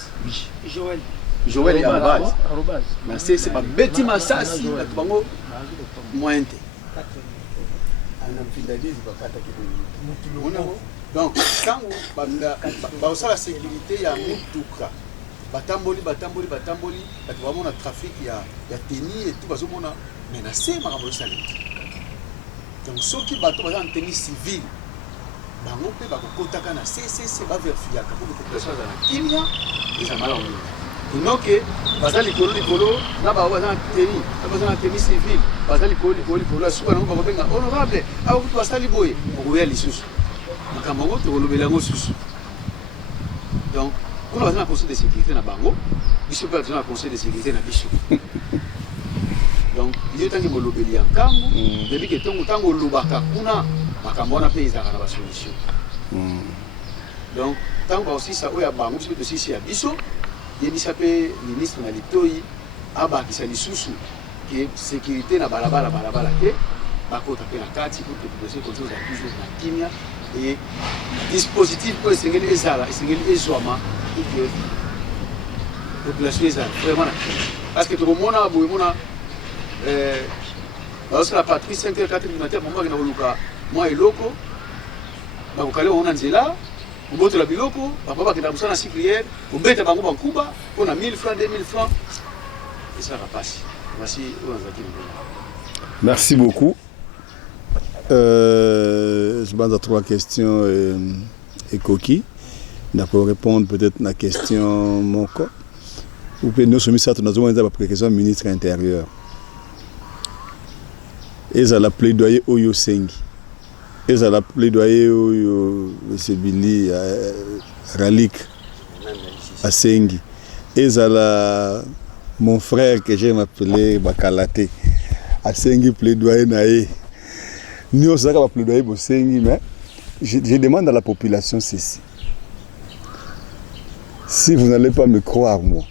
Joël et Arobase na CCC ba beti masasi na bango mointe donc quand ba la sécurité ya mutuka batamboli bato vraiment na trafic ya tenue et tout bazo mona menacé makambo salé. Donc ceux qui bateau baza en tenue civile bango pe bakokotaka na CCC ba vérifier ka pour que personne na kimia ils ont mal en donc baza likolo na baza na tenue civile baza likolo asuka nango bakobenga honorable awa kutu basali boye okoya lisusu makambo yango tokolobela yango susu. Donc kuna baza na conseil de sécurité na bango biso mpe baza na conseil de sécurité na biso. Donc yo tangi molobeli ya ntango depuis ke ntango olobaka kuna makambo wana mpe ezalaka na basolution. Donc ntango baosisa oyo ya bango biso mpe tosisi ya biso yebisa mpe ministre na litoi abakisa lisusu ke sécurité na balabala te bakota mpe na kati pour que population continue à toujours na kimia et dispositif oyo esengeli ezwama pour que population ezala vraiment na kimia. Parce que tokomona boye mona bazosala patrouille 5h 4h du matin mama akenda koluka mwa eloko bakokale bango na nzela obotola biloko papa bakenda kosala na cyclière obeta bango bankuba mpona 1000 francs 2000 francs esalaka pasi. Voici oyo nazalaki na. Merci beaucoup. Je pense à 3 questions et Koki. Pour répondre peut-être à la question Moko. Ou peut nous soumettre ça, nous avons une question ministre intérieur. Et ça la plaidoyer au Yosengi. Et ça la plaidoyer au M. Billy Ralik à Sengi. Et ça la mon frère que j'aime appeler Bakalate à Sengi plaidoyer naé. Nous on va plaidoyer pour Sengi, mais je demande à la population ceci. Si vous n'allez pas me croire moi,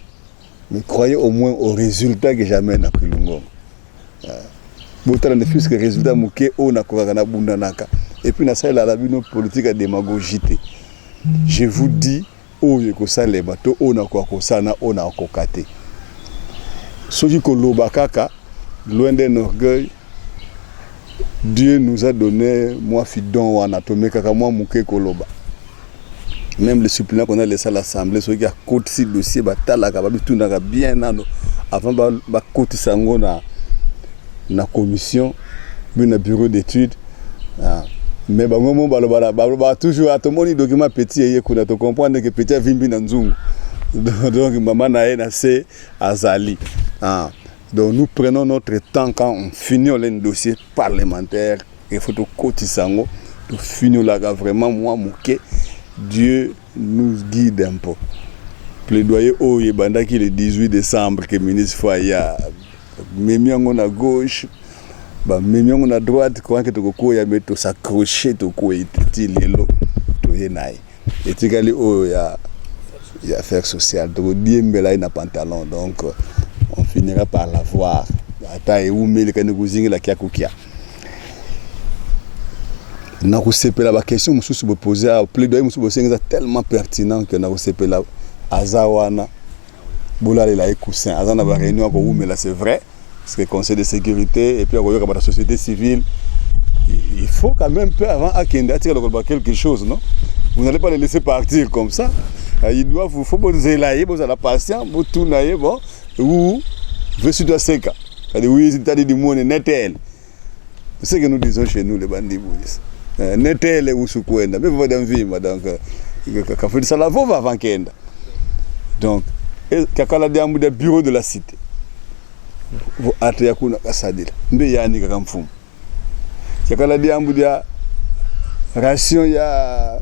mais croyez au moins au résultat que j'amène à Prilungo. Plus que résultat mouké on a korana bundanaka et puis na ça la bino politique à démagogie. Je vous dis oh yeko ça les bateaux on a quoi kosana on a kokate. Soki koloba kaka loin d'un orgueil. Dieu nous a donné moi fidon wana tomé kaka moi mouké koloba. Même les suppléants qu'on a laissé à l'Assemblée, ceux qui ont côté ce dossier, tout n'a bien avant de côté sango na commission, na bureau d'études. Mais toujours à tout le monde document petit et qu'on te comprendre que petit vimbi na nzungu. Donc maman na c'est azali. Donc nous prenons notre temps quand on finit le dossier parlementaire, il faut tout côté sango, tout finir là vraiment moi mouké. Dieu nous guide un peu. Plaidoyer au Yébandaki le 18 décembre que le ministre Foya Mémiangon à gauche, Mémiangon à droite, quand tu as mis tout s'accrocher, tout quoi, il l'élo, tout yenaï. Et tu as il y a affaires sociales, tu dis mbela na pantalon, donc on finira par l'avoir. Attends, et où met le canouzingue la kiakukia. Na kusepela ba question mususu bo poser à plaidoyer mususu bo senga tellement pertinent que na kusepela azawana bolale la ekusin azana ba réunion ko umela c'est vrai parce que conseil de sécurité et puis akoyoka ba société civile il faut quand même peu avant akenda tirer quelque chose non vous n'allez pas les laisser partir comme ça il doit vous faut poser là et vous la patient vous tourner bon ou veut sur doit seka c'est oui c'est dit du monde netel c'est ce que nous disons chez nous les bandits boulis netele usukwenda mais vous dans vie donc ka fait ça la vova avant kenda donc kakala diambu de bureau de la cité vo ate yakuna kasadila mbe yani kaka mfumu kakala diambu dia ration ya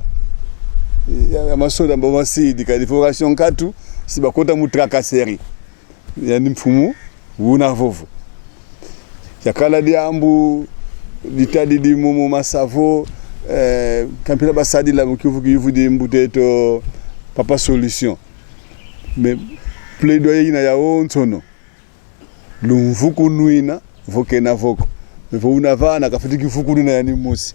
masoda mbomasi dikadiforation katu si bakota mutrakaseri yani mfumu una vovo kakala diambu ditadi di momo masavo kampila basadi la mukivu kivu di mbuteto papa solution mais plaidoyer ina ya ontono lumvuku nuina vokena voko mais vona vana kafitiki fuku nuina yani musi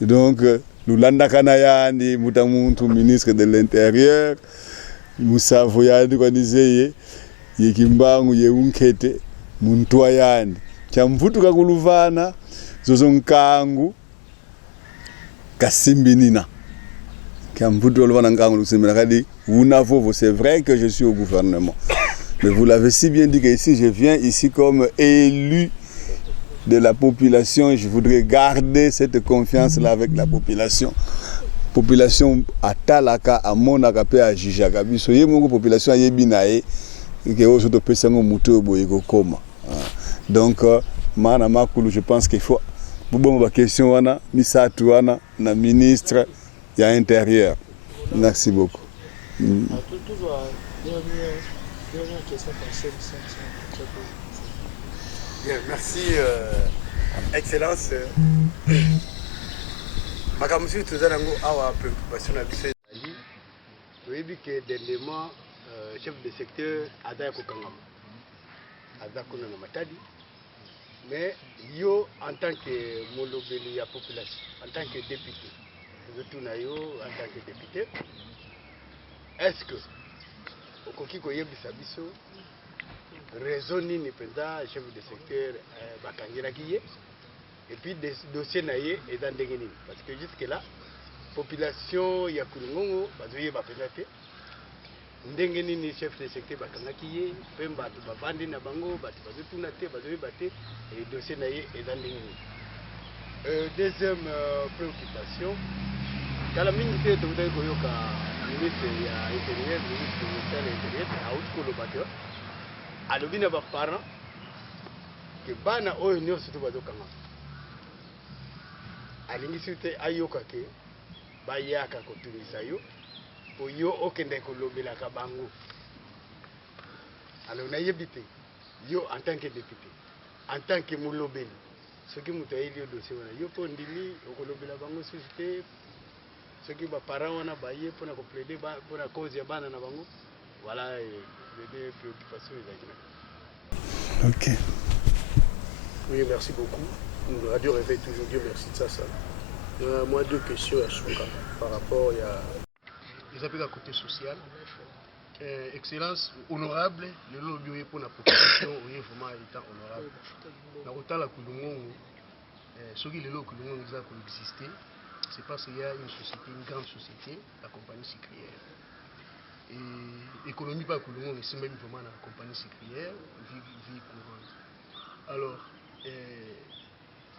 donc lulanda kana yani mutamuntu ministre de l'intérieur musavo yani kwa nizeye yekimbangu yeunkete muntu yani chamvutu kakuluvana zozonkangu kasimbinina kambudo lwana nkangu lusimela kadi unavovo c'est vrai que je suis au gouvernement mais vous l'avez si bien dit que ici je viens ici comme élu de la population et je voudrais garder cette confiance là avec la population population atalaka amonaka pe ajijaka biso ye moko population ayebi na ye ke ozo to pesa ngo muto boye kokoma. Donc mana makulu je pense qu'il faut bon ba question wana misatu wana na ministre ya intérieur. Merci beaucoup. Bien, merci, Excellence. Makamusi Tuzanango awa préoccupation à biso ezali. Toyebi que dernièrement chef de secteur Adaya Kokangama. Adaya Konana Matadi. Mais yo en tant que molobeli ya population, en tant que député, yo en tant que député, est-ce que okoki koyebisa biso raison nini penza chef de secteur bakangiraki ye et puis des dossiers naye eza ndenge nini parce que jusque là population ya Kulungongo bazoyeba penza te ndenge nini chef de secteur bakangaki ye pe bato bavandi na bango bato bazotuna te bazoyeba te et dossier naye eza ndenge nini. Deuxième préoccupation kala mingi te tokutaki koyoka ministre ya intérieur ministre ya intérieur auti koloba te alobi na baparent ke bana oyo nyonso to bazokanga alingisi te ayoka ke bayaka kotunisa yo po yo okende kolobelaka bango. Alors nayebi te yo en tant que député en tant que molobeli soki moto ayeli yo dossier wana yo mpo ndimi okolobela bango susu te soki baparent wana baye mpona koplaide mpona cause ya bana na bango. Voilà les préoccupations exactement. Ok. Oui, merci beaucoup. Radio Réveil toujours, Dieu merci de ça. Moi, deux questions à Souka par rapport à les appels à côté social. Excellence, honorable, le lobby pour la population, est vraiment étant honorable. Dans autant la Kulungongo, ce qui est le Kulungongo exister, c'est parce qu'il y a une société, une grande société, la compagnie sucrière. Et l'économie pas Kulungongo, c'est même vraiment la compagnie sucrière, vie courante. Alors,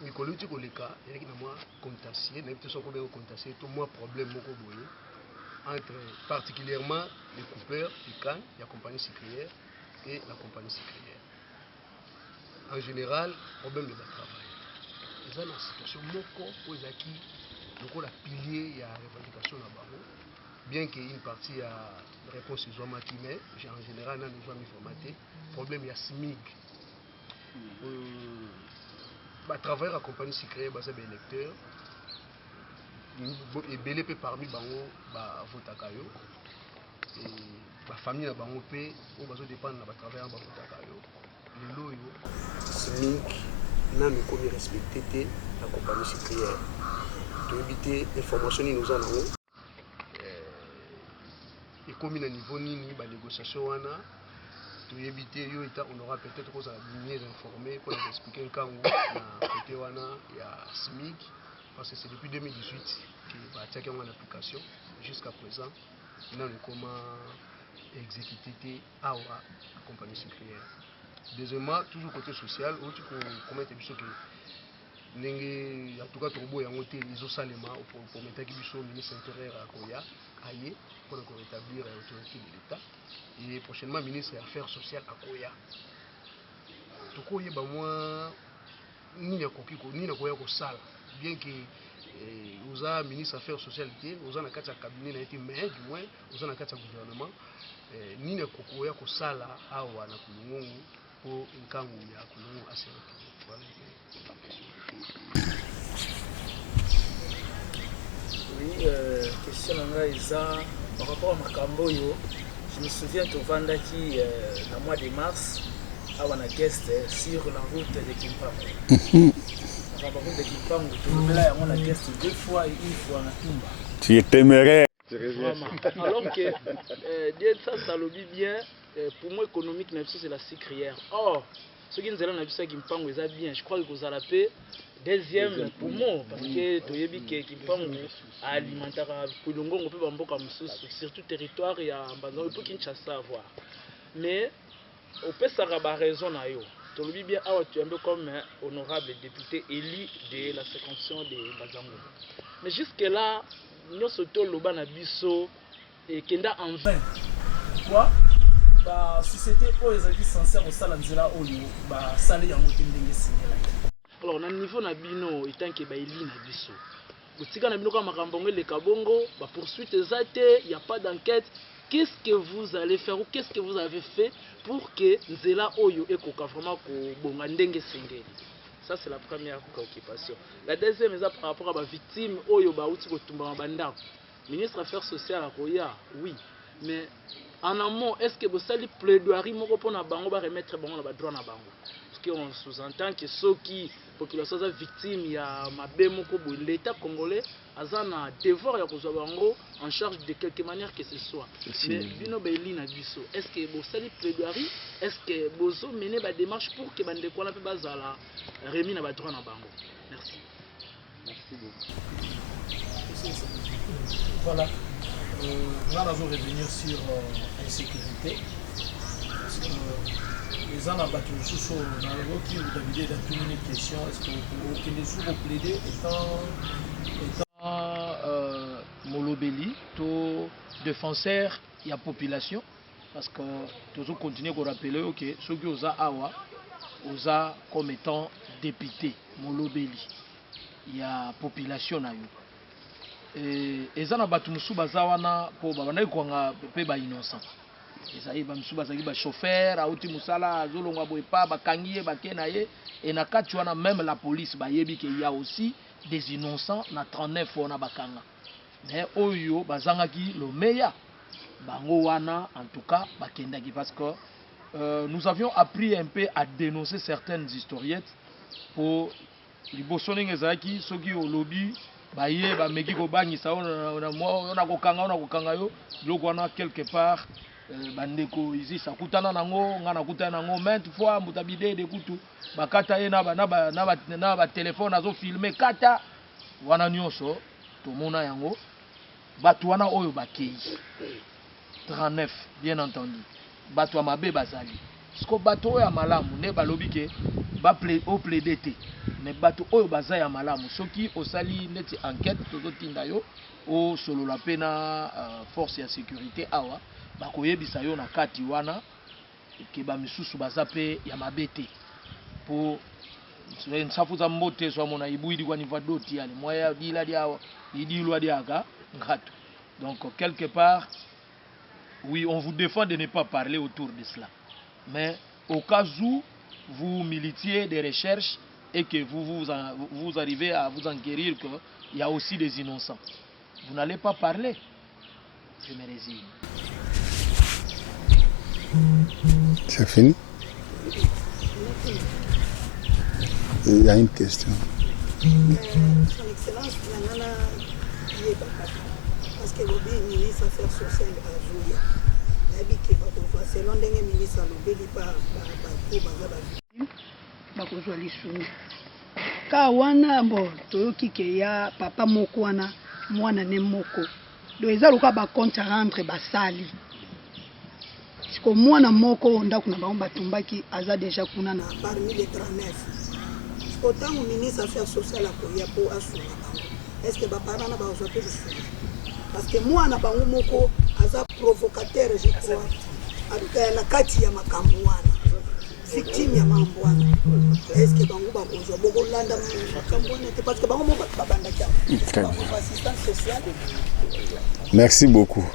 Nicolas Tikoleka, il y a moi contentieux, il y a des contentieux, tout moi problème entre particulièrement les coupeurs du can, la compagnie sucrière et la compagnie sucrière. En général, problème de travail. Ils ont une situation moko aux acquis, donc la pilier, il y a revendication là-bas. Bien qu'il y ait une partie à réponse aux hommes qui mais en général, on a besoin de formater. Problème, il y a SMIG. Travailler à la compagnie sucrière, c'est des électeurs. Et BLP parmi bango votakayo et la famille na bango pe o bazo dépendre na travailler en votakayo le loyo SMIC nanu komi respecté te la compagnie sucrière to éviter information ni nous en avons et comme na niveau nini ba négociation wana to éviter yo état on aura peut-être qu'on a mieux informé pour expliquer kango na côté wana ya SMIC. Parce que c'est depuis 2018 que Batiak est en application. Jusqu'à présent, nous avons comment exécuter la compagnie sucrière. Deuxièmement, toujours côté social, comment est-ce que en tout cas, les Osalema pour mettre le ministre intérieur à Koya, Aye, pour rétablir l'autorité de l'État. Et prochainement, le ministre des Affaires sociales à Koya. Tout Koya, moi, ni na Koya ko sala. Bien que vous avez ministre des Affaires sociales, vous avez un cabinet, mais du moins, vous avez un gouvernement, ni na Koya ko sala awa na Kulungongo pour une kangu ya Kulungongo assez Oui, question par rapport à Makamboyo, je me souviens que Vandaki, dans le mois de mars, à un guest sur la route de Kimpango. La route de Kimpango, là, on a guest 2 fois et 1 fois à Kimba. Tu es téméraire. Alors que, ça le dit bien, pour moi, économique, c'est la sucrière. Or, ce qui nous a dit, c'est que Kimpango est bien. Je crois que vous avez paix. Deuxième poumon, parce que tu as dit que Kimpango alimentaire pour le on peut bamboka surtout territoire il y a Mbanza pour Kinshasa voir. Mais on peut savoir raison na yo. Tu le dis bien tu es un peu comme honorable député élu de la circonscription de Bazango. Mais jusque là nyonso toloba na biso ekenda en vain. Pourquoi société oyo ezalaki sincère kosala nzela oyo basali yango te ndenge esengelaki. Alors na niveau na bino etanke baeli na biso botika na bino kaka makambo ngo eleka bongo poursuite eza te, y a pas d'enquête. Qu'est-ce que vous allez faire ou qu'est-ce que vous avez fait pour que nzela oyo ekoka vraiment kobonga ndenge esengeli? Ça c'est la première préoccupation. La deuxième est par rapport à ma victime oyo bauti kotumba bandako. Ministre Affaires sociales akoya, oui, mais en amont, est-ce que vous savez plaidoirie moko pona bango ba remettre bango na ba droit na bango? Parce qu'on sous-entend que ceux qui population sont victimes il y a mabe moko bo l'État congolais azana devoir ya kozwa bango en charge de quelque manière que ce soit. Mais bino beli na biso, est-ce que vous savez plaidoirie, est-ce que bozo mener ba démarche pour que bande ko la pe bazala remis na ba droit na bango? Merci. Merci beaucoup. Voilà. Là, nous allons revenir sur l'insécurité. Les gens ont battu le sous-sol. Dans le qui vous avez dans toute une question, est-ce que vous pouvez plaider étant Molobeli, tout défenseur de la population? Parce que toujours continuer à rappeler que ceux qui ont awa, ont comme étant député Molobeli. Il y a population na yo. Ezana batu musu bazawana po babana kwanga pe ba innocent. Ezai ba musu bazaki ba chauffeur auti musala azolongwa boepa bakangiye bakena ye et na kati wana même la police ba yebi que il y a aussi des innocents na 39 ona bakanga. Mais oyo bazangaki lo meya bango wana en tout cas bakendaki parce que nous avions appris un peu à dénoncer certaines historiettes pour libosoning ezaki soki au lobby baye ba meki ko bangisa ona kokanga yo biloko wana quelque part bandeko ici sakutana nango ngana kutana nango maintes fois mutabide de kutu bakata ye na ba téléphone azo filmer kata wana nyonso tomona yango batu wana oyo bakei 39 bien entendu batu wa mabe bazali sko batu oyo malamu ne balobi ke ba plaider te mais bato oyo baza ya malamu soki osali neti enquête tozotinda yo o solo la pena force ya sécurité awa bakoyebisa yo na kati wana ke ba misusu baza pe ya mabete po nsafuza mbote so mona ibuidi kwa niva doti yani moya dila dia idilwa diaka ngato. Donc quelque part oui on vous défend de ne pas parler autour de cela, mais au cas où vous militiez des recherches et que vous arrivez à vous enquérir qu'il y a aussi des innocents, vous n'allez pas parler. Je me résigne. C'est fini? Il y a une question. Son Excellence, parce que le ministre des Affaires sociales a joué. Selon le ministre bakozwa lisungi ka wana mbo toyoki ke ya papa moko wana mwana ne moko do eza loka ba compte rendre basali siko mwana moko ndako na bango batumbaki aza déjà kuna na parmi les 39 autant le ministre des Affaires sociales akoya po asuna bango est-ce que ba parents na bazwa pe lisungi parce que mwana bango moko aza provocateur je crois na kati ya makambo wana victime ya mambo wana est-ce que bango bakozwa boko landa makambo wana parce que bango moko babandaki assistance sociale. Merci beaucoup.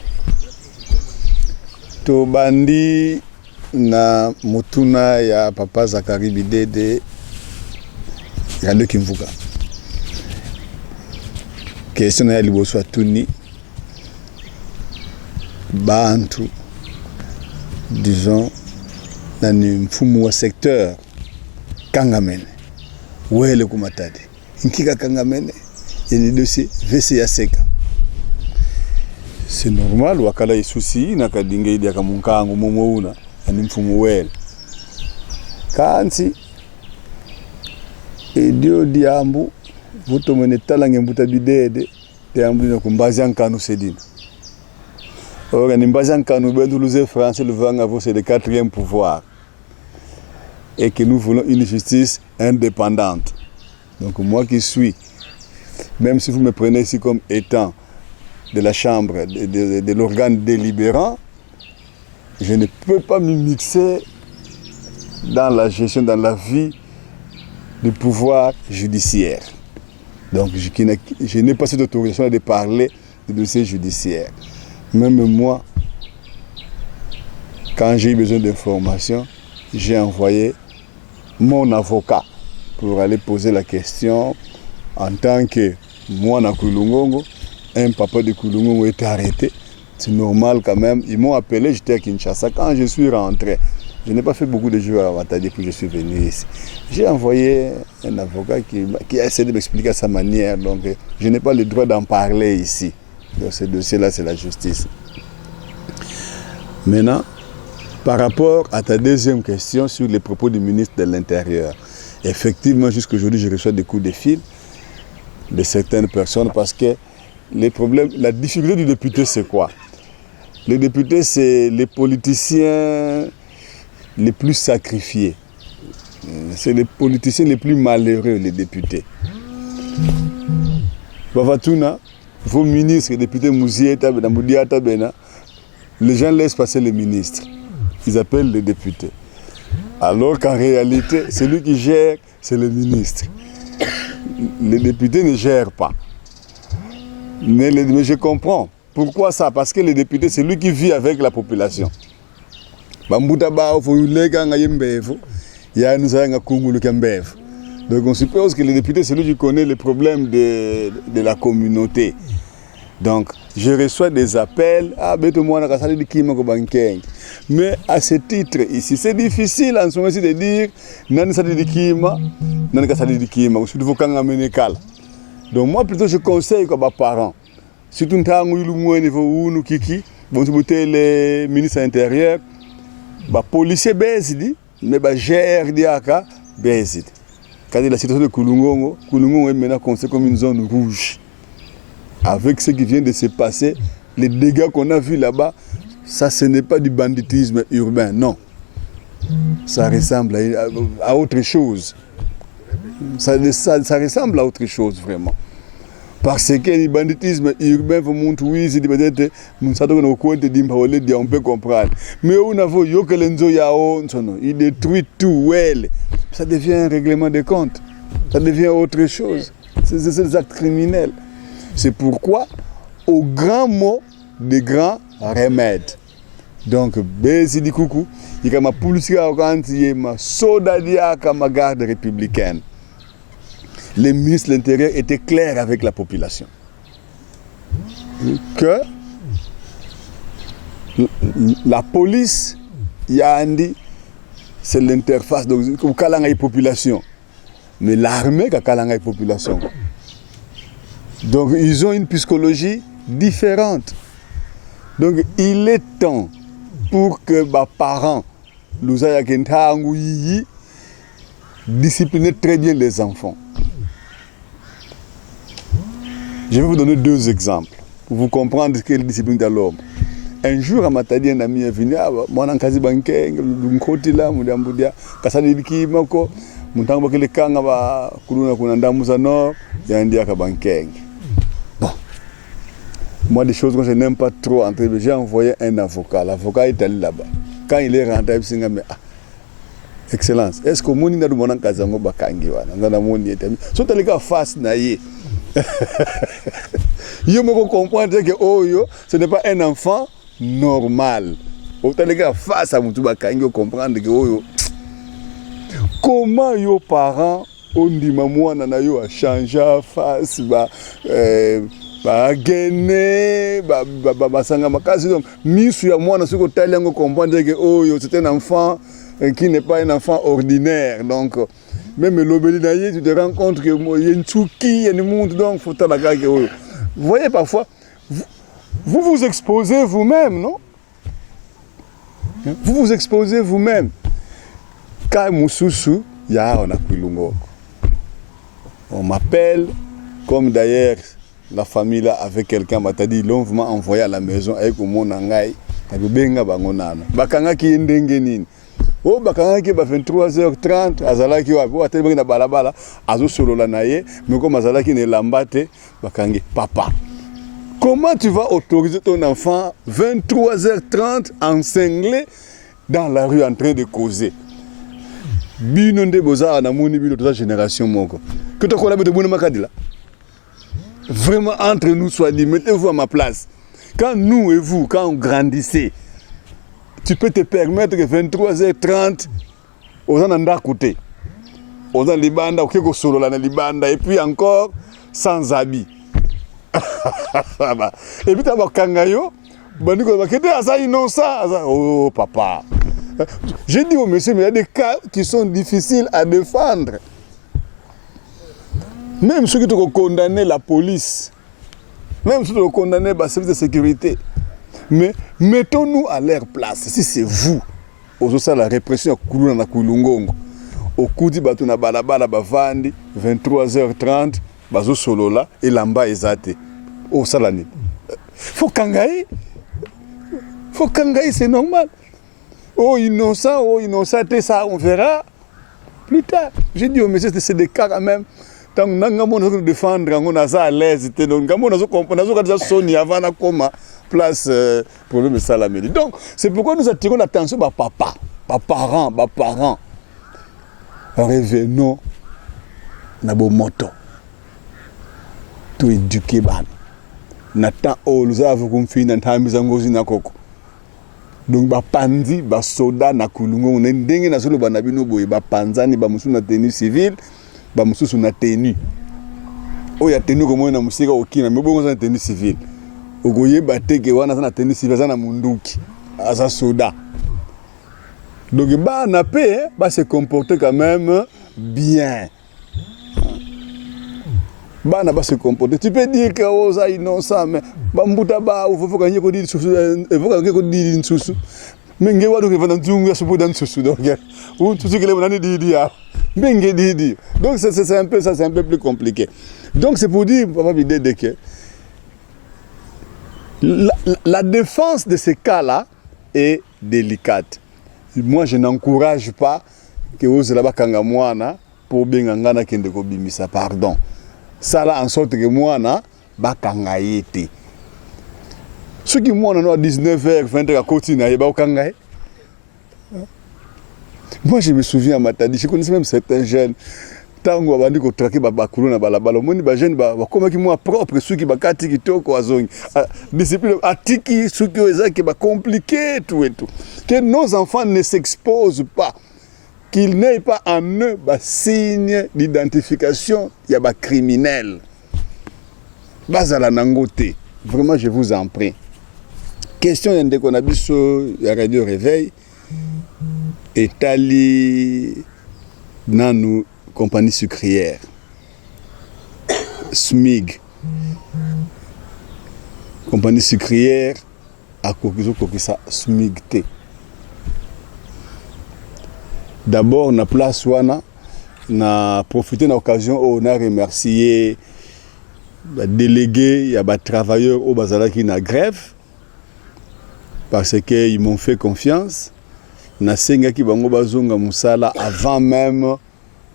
Tobandi na mutuna ya papa Zakari Bidede ya Ndoki Mvuka. Question ya liboso atuni bantu disons dans mfumu wa secteur Kangamene wele kumatadi nkika Kangamene yeni dossier VCA seka c'est normal wakala isusi na kadinga idi akamunkangu mumuna ani mfumu wele kansi edio diambu vuto mene talange mbuta bidede diambu na kumbazi ankanu sedina. Or, en Mbazan-Kanou, le français, le vent c'est le 4e pouvoir. Et que nous voulons une justice indépendante. Donc, moi qui suis, même si vous me prenez ici comme étant de la chambre, de l'organe délibérant, je ne peux pas me mixer dans la gestion, dans la vie du pouvoir judiciaire. Donc je n'ai pas cette autorisation de parler des dossiers judiciaires. Même moi, quand j'ai eu besoin d'informations, j'ai envoyé mon avocat pour aller poser la question en tant que moi na Kulungongo, un papa de Kulungongo était arrêté. C'est normal quand même. Ils m'ont appelé, j'étais à Kinshasa. Quand je suis rentré, je n'ai pas fait beaucoup de jours à Matadi puis je suis venu ici. J'ai envoyé un avocat qui a essayé de m'expliquer à sa manière. Donc je n'ai pas le droit d'en parler ici. Donc ce dossier-là, c'est la justice. Maintenant, par rapport à ta deuxième question sur les propos du ministre de l'Intérieur, effectivement, jusqu'aujourd'hui, je reçois des coups de fil de certaines personnes parce que les problèmes, la difficulté du député, c'est quoi? Les députés, c'est les politiciens les plus sacrifiés. C'est les politiciens les plus malheureux, les députés. Bavatuna, vos ministres, les députés Mouzieta, Moudiata, les gens laissent passer les ministres. Ils appellent les députés. Alors qu'en réalité, celui qui gère, c'est le ministre. Les députés ne gèrent pas. Mais je comprends. Pourquoi ça? Parce que les députés, c'est lui qui vit avec la population. Donc on suppose que les députés, c'est lui qui connaît les problèmes de la communauté. Donc, je reçois des appels. Mais à ce titre ici, c'est difficile en ce moment de dire donc moi plutôt je conseille comme parents, surtout les ministres intérieurs, les policiers bezidi, mais les GR diaka bezidi. Quand la situation de Kulungongo est maintenant considérée comme une zone rouge. Avec ce qui vient de se passer, les dégâts qu'on a vus là-bas, ça ce n'est pas du banditisme urbain, non. Ça ressemble à autre chose. Ça ressemble à autre chose vraiment. Parce que le banditisme urbain, on peut comprendre. Mais on a vu que il détruit tout. Ça devient un règlement de compte. Ça devient autre chose. C'est des actes criminels. C'est pourquoi, au grand mot, des grands remèdes. Donc, Bézidi Koukou, il y a ma police, ma soda, ma garde républicaine. Les ministres de l'Intérieur étaient clairs avec la population. Que la police, c'est l'interface de la population. Mais l'armée, c'est la population. Donc, ils ont une psychologie différente. Donc, il est temps pour que les parents nous disciplinent très bien les enfants. Je vais vous donner deux exemples pour vous comprendre ce qu'est la discipline de l'homme. Un jour, à Matadi, un ami est venu, moi, je suis venu, je suis bon. Moi, des choses que je n'aime pas trop, j'ai envoyé un avocat. L'avocat est allé là-bas. Quand il est rentré, il m'a dit, Excellence, est-ce que vous avez dit que vous avez dit que vous avez dit que vous avez dit je me comprends que ce n'est pas un enfant normal. Vous avez dit face à vous comprendre que comment vos parents ont dit que vous avez changé la face, c'est un enfant qui n'est pas un enfant ordinaire. Donc, même l'obédience, tu te rends compte qu'il y a une tchouki, il y a une monde, donc il faut que vous voyez parfois, vous vous exposez vous-même, non? Vous vous exposez vous-même. Quand Moussoussou, il y a un Kulungo. On m'appelle, comme d'ailleurs la famille là avec quelqu'un m'a dit, l'on m'a envoyé à la maison avec mon angai, benga bangonana. Bakanga ki ndengenini. Oh bakanga ki ba 23h30 azalaki wapi atelemi na balabala azo solola na ye, mais comme azalaki ne lambate bakangi papa. Comment tu vas autoriser ton enfant 23h30 encinglé dans la rue en train de causer? Binonde boza na moni bino toute génération moko. Que tu connais de bon makadila. Vraiment entre nous soit dit, mettez-vous à ma place. Quand nous et vous, quand on grandissait, tu peux te permettre que 23h30 aux gens d'à côté. Aux gens libanda, au quelque solo la libanda et puis encore sans habit. Et puis tu as kangayo, bandiko bakete asa innocent, oh papa. J'ai dit au monsieur, mais il y a des cas qui sont difficiles à défendre. Même ceux qui ont condamné la police, même ceux qui ont condamné le service de sécurité. Mais mettons-nous à leur place. Si c'est vous, au sein de la répression à Kuluna na Kulungongo, au coup de Batuna Balabala Bavandi, 23h30, Bazo Solola, et Lamba Ezate, au Salani. Faut kangaï, c'est normal. Oh innocent, ça on verra plus tard. J'ai dit au monsieur, c'est des cas quand même. Tant que nous devons défendre, on a ça à l'aise. Donc, on a déjà sonné avant de comment place problème de Salamé. Donc, c'est pourquoi nous attirons l'attention à papa, à parents. Revenons à nos motos. Tout éduquer. Nathan, nous avons confié dans la maison de Koko. Donc, bapandi, basoda, na kulungo, on est dingue na solo banabino boy, bapanzani, bamusu na tenue civile, bamusu na tenue. Oh, ya tenue comme on a musika okina, mais bon, on a tenue civile. Ogoye bateke wana na tenue civile, ça na munduki, asa soda. Donc, bah, na paix, bah, se comporter quand même bien. Bah, na pas se comporter. Tu peux dire que oh, ça innocent, mais bambuta ba, il faut gagner qu'on dit sous, il faut gagner qu'on dit sous. Mais nge wadu ke vana nzungu ya supu dan sous donc. Ou tout ce que les gens disent ah. Mais nge dit. Donc c'est un peu ça, c'est un peu plus compliqué. Donc c'est pour dire papa l'idée que la défense de ces cas-là est délicate. Moi je n'encourage pas que vous là-bas kanga mwana pour bien ngana kende ko bimisa pardon. Ça là en sorte que moi na bakanga yete. Ceux qui moi à 19h 20h à Kotina et bakanga. Moi je me souviens à Matadi, je connaissais même certains jeunes tango abandi ko traquer bakulu na balabala moni ba jeune ba comme qui moi propre ceux qui bakati kitoko azongi discipline atiki ceux qui eza qui ba compliqué tout et tout. Que nos enfants ne s'exposent pas. Qu'il n'ait pas en eux un signe d'identification, il y a des criminels. Bazala nangote. Vraiment, je vous en prie. Question de qu'on a vu sur la radio Réveil. Etali dans nos compagnies sucrières. SMIG. Compagnie sucrière à Kokisa SMIG T. D'abord, na place wana, na profité de l'occasion, on a remercié les délégués, il y a des travailleurs au Bazala qui na grève, parce qu'ils m'ont fait confiance. Na senga ki bango bazonga musala avant même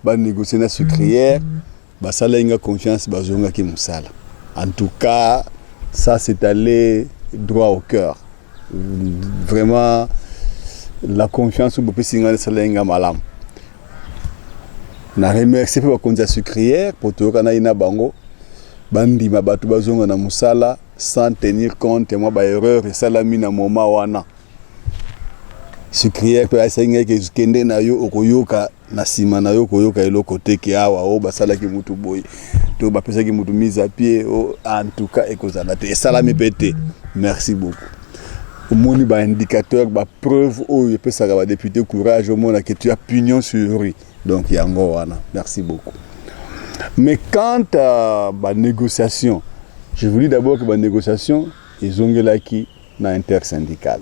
de négocier la sucrière, basala inga confiance bazonga ki musala. En tout cas, ça s'est allé droit au cœur. Vraiment. La confiance au Bopi Singa de Salenga Malam. Na remercié pour la condition sucrière, pour tout le monde bango, bandi mabatu bazonga na musala, sans tenir compte, moi ba erreur et salami na moma wana. Sucrière peut essayer que kende na yo okoyoka na sima na yo koyoka eloko te ki awa o basala ki mutu boy. To ba pesa ki mutu mise à pied en tout cas ekozala te. Salami pété. Merci beaucoup. Au moins, il y a un indicateur, une preuve où il peut savoir député courage, au moins que tu as pignon sur rue. Donc, il y a un gros. Merci beaucoup. Mais quant à la négociation, je vous dis d'abord que la négociation, ils ont qui dans l'intersyndicale.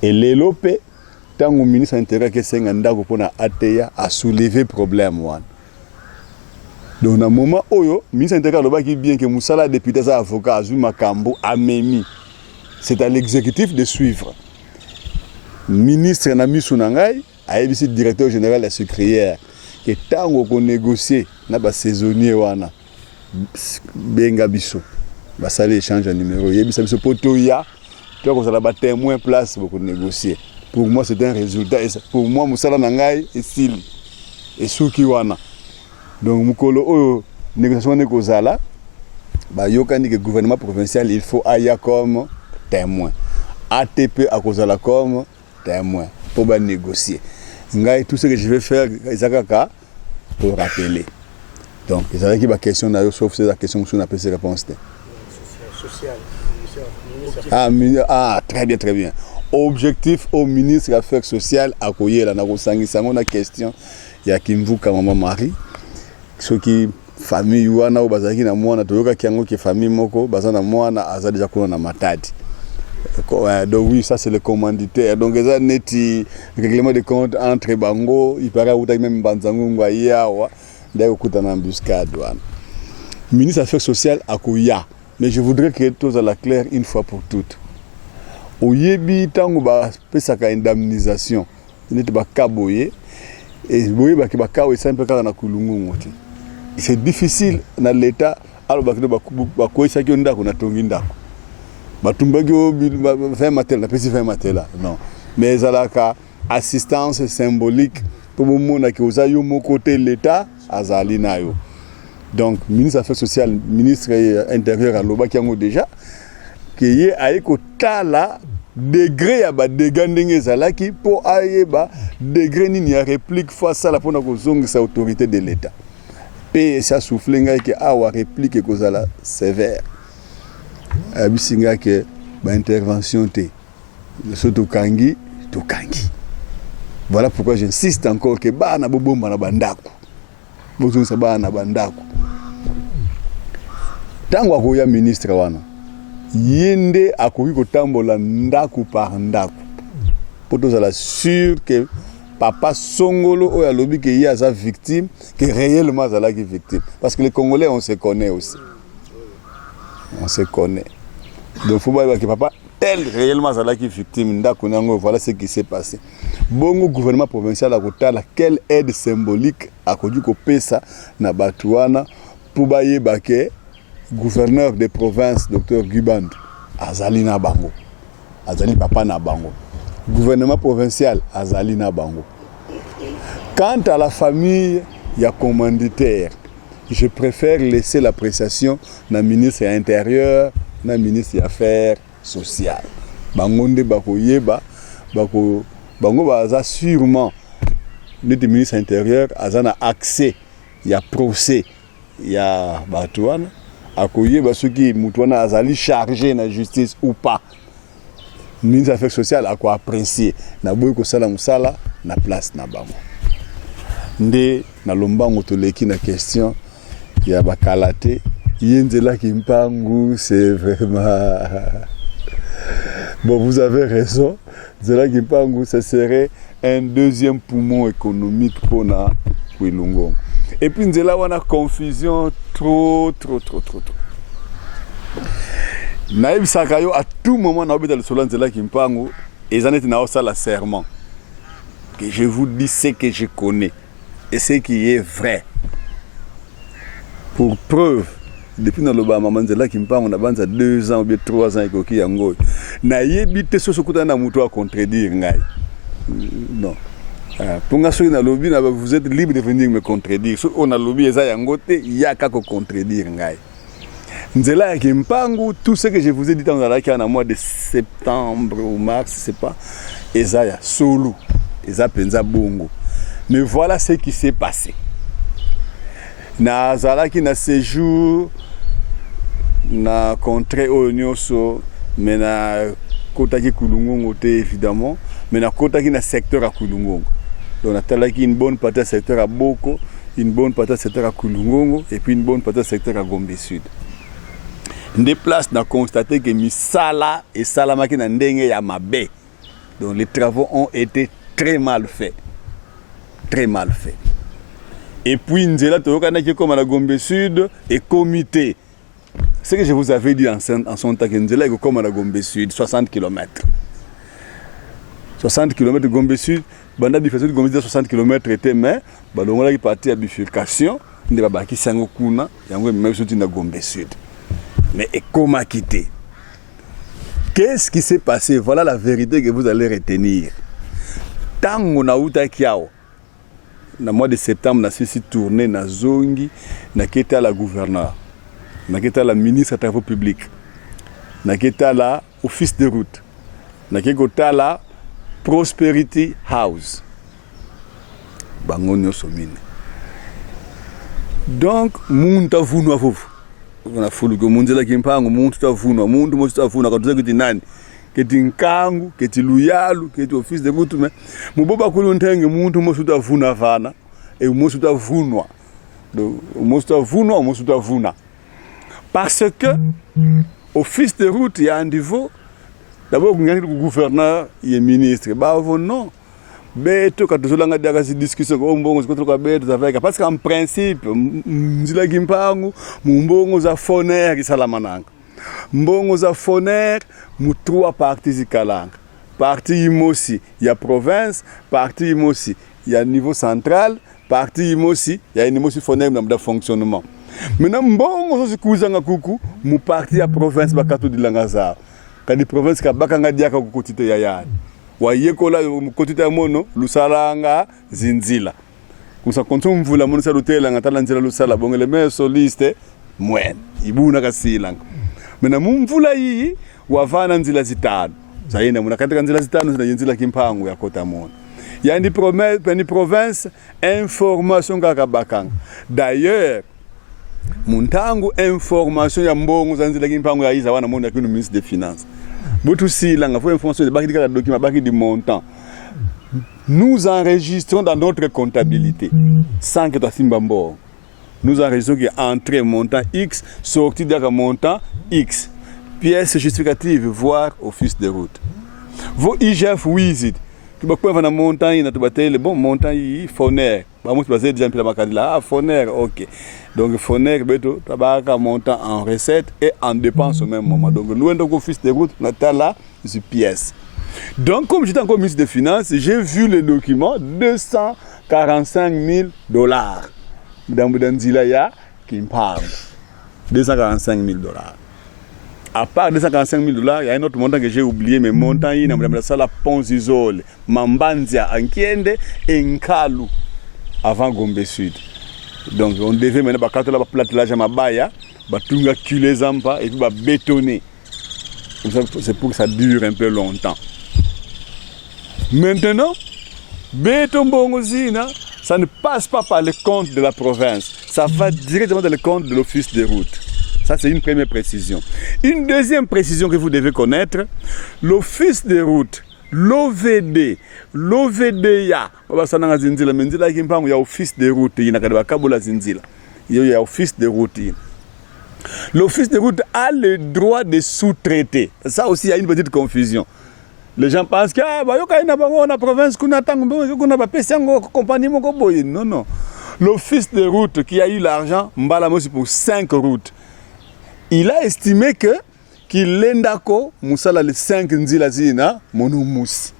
Et l'ELOP, tant que le ministre de l'Intérieur a soulevé le problème. Donc, dans le moment où le ministre de l'Intérieur a dit bien que Moussala, député, avocat, Azuma Kambo, a mis. C'est à l'exécutif de suivre. Le ministre Nami Sunangai a dit directeur général de la sucrière que tant qu'on négocie, on a saisonnier wana benga biso ça les échange de numéro. Il y a ce poteau, il y a un témoin place pour négocier. Pour moi, c'est un résultat. Pour moi, Moussala Nangai est style. Et Soukiwana. Donc, Moukolo, négociation de Kozala, le gouvernement provincial, il faut Aya comme témoin. ATP à Kozala comme témoin pour négocier. Tout ce que je vais faire, c'est pour rappeler. Donc, il y a une question, sauf c'est la question que je appelle ces réponses. Social. Très bien, très bien. Objectif au ministre des Affaires sociales à Koye, la na question. Il y a Kimvuka Maman Marie. Ce qui famille wana ou bazaki na mwana toyoka kiango ki famille moko bazana mwana aza déjà kuna na matadi. Donc oui, ça c'est le commanditaire. Donc ça neti règlement de compte entre bango, il paraît ou même banzango ngwa wa d'ailleurs kuta na embuscade wana. Ministre des Affaires sociales à Koya. Mais je voudrais que tout soit clair une fois pour toutes. Au yebi tango ba pesaka indemnisation, neti ba kaboye et boye ba kibaka we simple kaka na kulungu. C'est difficile dans l'état alors ba ko isaki ndako na tongi ndako. Ba tumbaki o fait matel na pesi fait matela. Non. Mais zalaka assistance symbolique pour mona ki ozayo mo côté l'état azali nayo. Donc, ministre des Affaires sociales, ministre intérieur à Loba qui a déjà, qui est à l'école degré à dégâts d'Engezalaki pour aller degré ni à réplique face à la ponakozong sa autorité de l'État. Et ça souffle qui a une réplique qui est sévère. Abisinga que intervention te soto kangi to kangi. Voilà pourquoi j'insiste encore que ba na bobomba na bandako. Bozo sa ba na bandako. Tango akoya ministre wana yende akoki kotambola ndako par ndako pour tozala sûr que papa songolo oyo alobi que ye aza victime que réellement azalaki victime parce que les Congolais on se connaît aussi, on se connaît. Donc faut pas que papa tel réellement azalaki victime ndako nango. Voilà ce qui s'est passé. Bongo gouvernement provincial akotala quelle aide symbolique akoki kopesa na batu wana pour bayeba ke gouverneur de province, Dr Guband, azali na bango. Azali papa na bango. Gouvernement provincial, azali na bango. Quant à la famille, il y a commanditaire. Je préfère laisser l'appréciation na ministre de l'Intérieur, na ministre des Affaires sociales. Bango nde bako yeba, bango baza sûrement notre ministre de l'Intérieur azana accès, il y a procès, il y a batouane. Akoye basuki mutwana azali chargé na justice ou pas. Ministre des Affaires sociales a quoi apprécier na boy ko sala musala na place na bango. Nde na lombango toleki na question ya bakalate yenzela kimpangu, c'est vraiment bon, vous avez raison. Zela kimpangu, ce serait un deuxième poumon économique pour na Kwilungo. Et puis nous avons une confusion trop. Naïb Sakayo, à tout moment, nous avons le solon de la Kimpangu, et ils en étaient dans la serment. Que je vous dis ce que je connais, et ce qui est vrai. Pour preuve, depuis que nous avons la Kimpangu, on a 2 ans ou 3 ans, et nous avons ce que contredire. Non. Pour vous êtes libre de venir me contredire. Si on a lobby, il y a qu'à contredire. Nzela Kimpangu, tout ce que je vous ai dit dans le mois de septembre ou mars, c'est pas Ezaya Solo, Eza Penza Bongo. Mais voilà ce qui s'est passé. Na Zalaki na séjour, na contrée au Nyoso, mais na Kotaki Kulungongo évidemment, mais na Kotaki na secteur à Kulungongo. Donc, on a une bonne partie du secteur à Boko, une bonne partie du secteur à Kulungongo et puis une bonne partie du secteur à Gombe Sud. Des places, on a constaté que Misala et Salamaki na ndenge ya mabe. Donc les travaux ont été très mal faits. Très mal faits. Et puis, Nzela Toyokanaki comme à la Gombe Sud et comité. Ce que je vous avais dit en son temps, Nzela est comme à la Gombe Sud, 60 km. 60 km de Gombe Sud. Banda bifurcation de Gombe 60 km était mais balongola qui parti à bifurcation ndeba baki sango kuna yango même sorti na Gombe Sud. Mais et comment quitter? Qu'est-ce qui s'est passé? Voilà la vérité que vous allez retenir. Tant on a eu Kiao, dans le mois de septembre, on a ceci tourné dans Zongi, on a quitté la gouverneure, on a quitté la ministre des Travaux publics, on a quitté la office de route, on a quitté la Prosperity House. Bangonio Somine. Donc, monde a voulu avoir. On a voulu que monde la kimpango, monde a voulu, monde a voulu, quand tu dis nani, que tu nkangu, que tu luyalu, que tu office de route, mais mon boba kulontengue, monde a voulu avana, et monde a voulu. Donc, monde a voulu, monde a voulu. Parce que, office de route, il y a un niveau. D'abord, le gouverneur, il est ministre. Bah, non. Beto quand tu as des discussions parce qu'en principe mzila gimpangu mbongo za foner isalamananga mbongo za foner mu trois parties ikalanga partie imosi ya province partie imosi ya niveau central partie imosi ya imosi foner na fonctionnement maintenant mbongo zo kuzanga kuku mu partie ya province bakatu dilanga za kadi province ka bakanga diaka kukutite ya yani wayekola mukotita mono lusalanga zinzila kusa kontu mvula mono salutela ngatala nzila lusala bongele me soliste mwen ibuna kasilanga mena mumvula yi wavana nzila zitano zayenda muna katika nzila zitano zina nzila kimpangu ya kota mono yani province information kakabakanga d'ailleurs muntangu information ya mbongo za nzila kimpangu ya iza wana mono yakino ministre des finances. Il faut information de document du montant. Nous enregistrons dans notre comptabilité sans que tu aies Simbambo. Nous enregistrons qu'il y a entrée montant X, sortie d'un montant X. Pièce justificative, voire office de route. Vos IGF Wizard, tu vas prendre un montant, il y a le bon montant, il faut naître. Tu vas dire, ah, Foner, ok. Donc, Foner, tu as un montant en recette et en dépense au même moment. Donc, nous, dans office de route, nous avons là une pièce. Donc, comme j'étais encore ministre des Finances, j'ai vu le document $245 000. Dans Zilaya, qui me parle. $245 000. À part $245 000, il y a un autre montant que j'ai oublié, mais montant, il y a la Ponzizole, Mambanzia, Ankiende et Nkalu. Avant Gombe Sud. Donc on devait maintenant quand la platelage à Mabaya, batunga culer zampa et puis bétonner. C'est pour que ça dure un peu longtemps. Maintenant, béton bongozina, ça ne passe pas par le compte de la province, ça va directement dans le compte de l'office de route. Ça c'est une première précision. Une deuxième précision que vous devez connaître, l'office de route. L'OVD, l'OVDA, il y a office de route, il y a office de route. L'office de route a le droit de sous-traiter. Ça aussi, il y a une petite confusion. Les gens pensent que la province, non, non. L'office de route qui a eu l'argent, pour 5 routes, il a estimé que l'endako musala les 5 nzila zina monoumus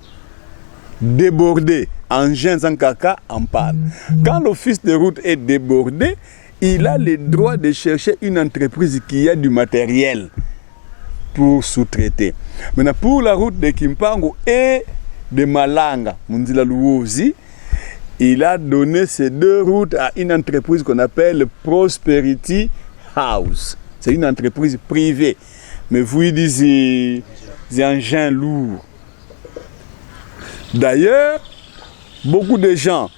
débordé engin en caca en panne. Quand l'office de route est débordé, il a le droit de chercher une entreprise qui a du matériel pour sous-traiter. Maintenant pour la route de Kimpangu et de Malanga, Munzila Luozi, il a donné ces 2 routes à une entreprise qu'on appelle Prosperity House. C'est une entreprise privée. Mais vous dites des engins lourds. D'ailleurs, beaucoup de gens,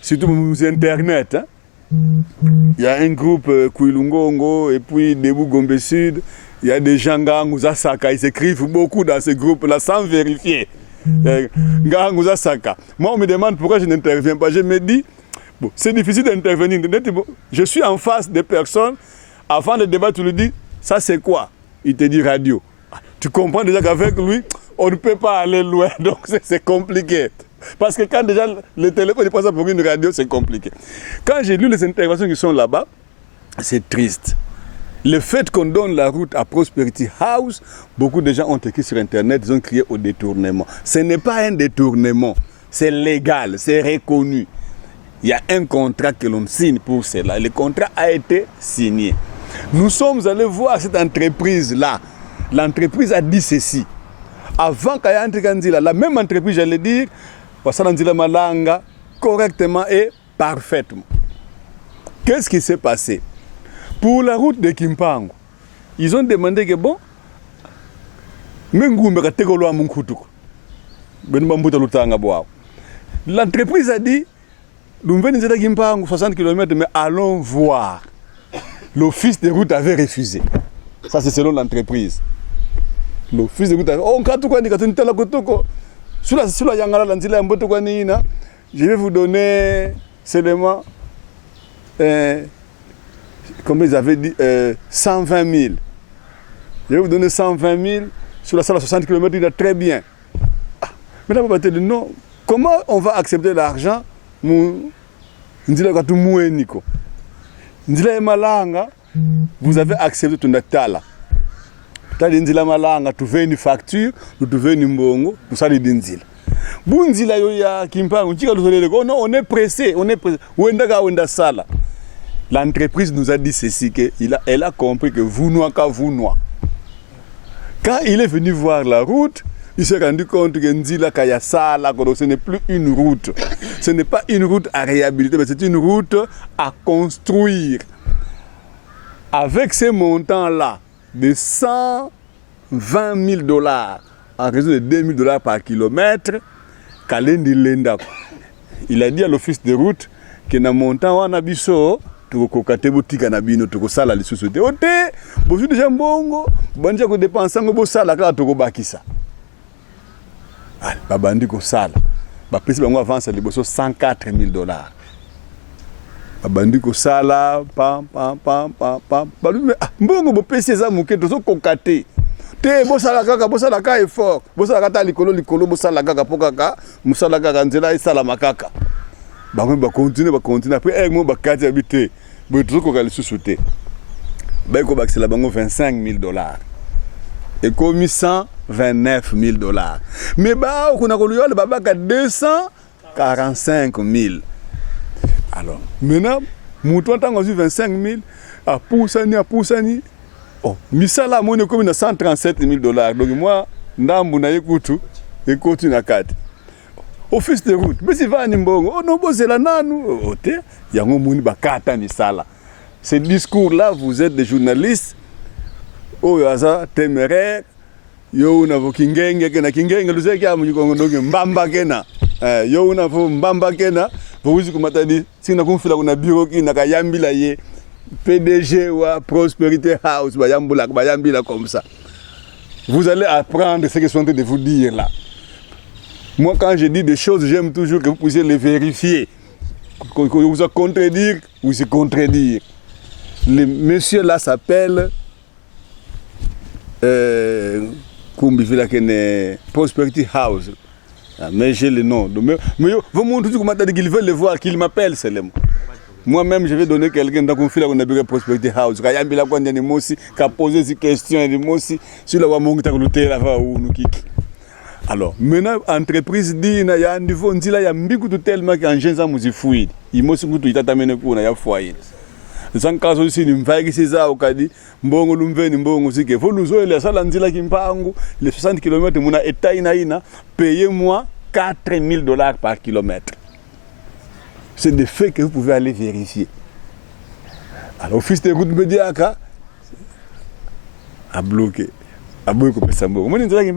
surtout sur Internet, hein, il y a un groupe Kouilungongo et puis Debout Gombe Sud, il y a des gens Nganguzasaka, ils écrivent beaucoup dans ce groupe-là sans vérifier. Nganguzasaka. Moi, on me demande pourquoi je n'interviens pas. Je me dis, bon, c'est difficile d'intervenir. Je suis en face des personnes, avant le débat, tu lui dis, ça c'est quoi? Il te dit radio. Tu comprends déjà qu'avec lui, on ne peut pas aller loin, donc c'est compliqué. Parce que quand déjà le téléphone est passé pour une radio, c'est compliqué. Quand j'ai lu les interventions qui sont là-bas, c'est triste. Le fait qu'on donne la route à Prosperity House, beaucoup de gens ont écrit sur Internet, ils ont crié au détournement. Ce n'est pas un détournement, c'est légal, c'est reconnu. Il y a un contrat que l'on signe pour cela. Le contrat a été signé. Nous sommes allés voir cette entreprise-là. L'entreprise a dit ceci. Avant qu'il y ait Nzila, la même entreprise, j'allais dire, Nzila Malanga, correctement et parfaitement. Qu'est-ce qui s'est passé? Pour la route de Kimpango, ils ont demandé que bon, l'entreprise a dit, nous venons de Kimpango, 60 km, mais allons voir. L'office de route avait refusé. Ça, c'est selon l'entreprise. L'office de route avait refusé. Je vais vous donner seulement, comme ils avaient dit, 120 000. Je vais vous donner 120 000 sur la salle à 60 km, il est très bien. Mais là, on va te dire non. Comment on va accepter l'argent? Vous avez accepté ton actala. Ndila malanga, tu veux une facture, tu veux une mbongo, tout ça les dinzila. Bunzila yo ya Kimpango, on est pressé, on est pressé. L'entreprise nous a dit ceci, elle a compris que vous noie. Quand il est venu voir la route, il s'est rendu compte que Nzila Kayasala, ce n'est plus une route. Ce n'est pas une route à réhabiliter, mais c'est une route à construire. Avec ces montants-là, de 120 000 $ en raison de 2 000 $ par kilomètre, Kalendi Lenda. Il a dit à l'office de route que dans montant on a biso tu kokate botika na bino to kosala lisusu te ote bozu déjà mbongo banja ko dépenser ngo bosala ka to ko bakisa babandi ko sala ba pesi bango avance liboso 104 000 $. Babandi ko sala pam mbongo bo pesi za muke to so kokate te bosala kaka effort bosala kata likolo bosala kaka pokaka musala kaka nzela isala makaka bango ba continuer après mo ba kati habité bo to ko kali susute ba ko bakisela bango 25 000 $. Et commis 129 000 $. Mais ba kuna ko yola babaka 245 000. Alors maintenant mutu ntango 25 000 a poussani oh, misala mone comme na 137 000 $. Donc moi ndambu na yekutu ekoti na kati. Office de route, mais c'est va nimbongo. Oh non, c'est la nanu. Ote, yango muni bakata misala. Ces discours-là, vous êtes des journalistes. Oh yaza téméraire. Yo na vokingenge kena kingenge luzeki amu ngongo ndonge mbamba kena. Yo na vo mbamba kena. Vous kumata di sina kumfila kuna bureau kina kayambila ye. PDG ou Prosperity House, bayambila comme ça. Vous allez apprendre ce que je suis en train de vous dire là. Moi, quand je dis des choses, j'aime toujours que vous puissiez les vérifier. Que vous contredire ou se contredire. Le monsieur là s'appelle Prosperity House. Mais j'ai le nom. Mais vous montrez comment qu'ils veulent le voir, qu'ils m'appellent seulement. Moi-même, je vais donner quelqu'un dans le qu'on a bu Prosperity House. Quand il y a posé ces questions, sur la alors, maintenant, l'entreprise dit qu'il y a un niveau, il y a un niveau tellement qu'en général, il y a un fouille. Il y a un fouille. Il y a un fouille. Il y a un fouille. Il y a un fouille. Les 60 km, payez-moi 4 000 $ par kilomètre. C'est des faits que vous pouvez aller vérifier. Alors, l'office de route Mediaka a bloqué. A bloqué le Sambo. Moi, je ne sais pas si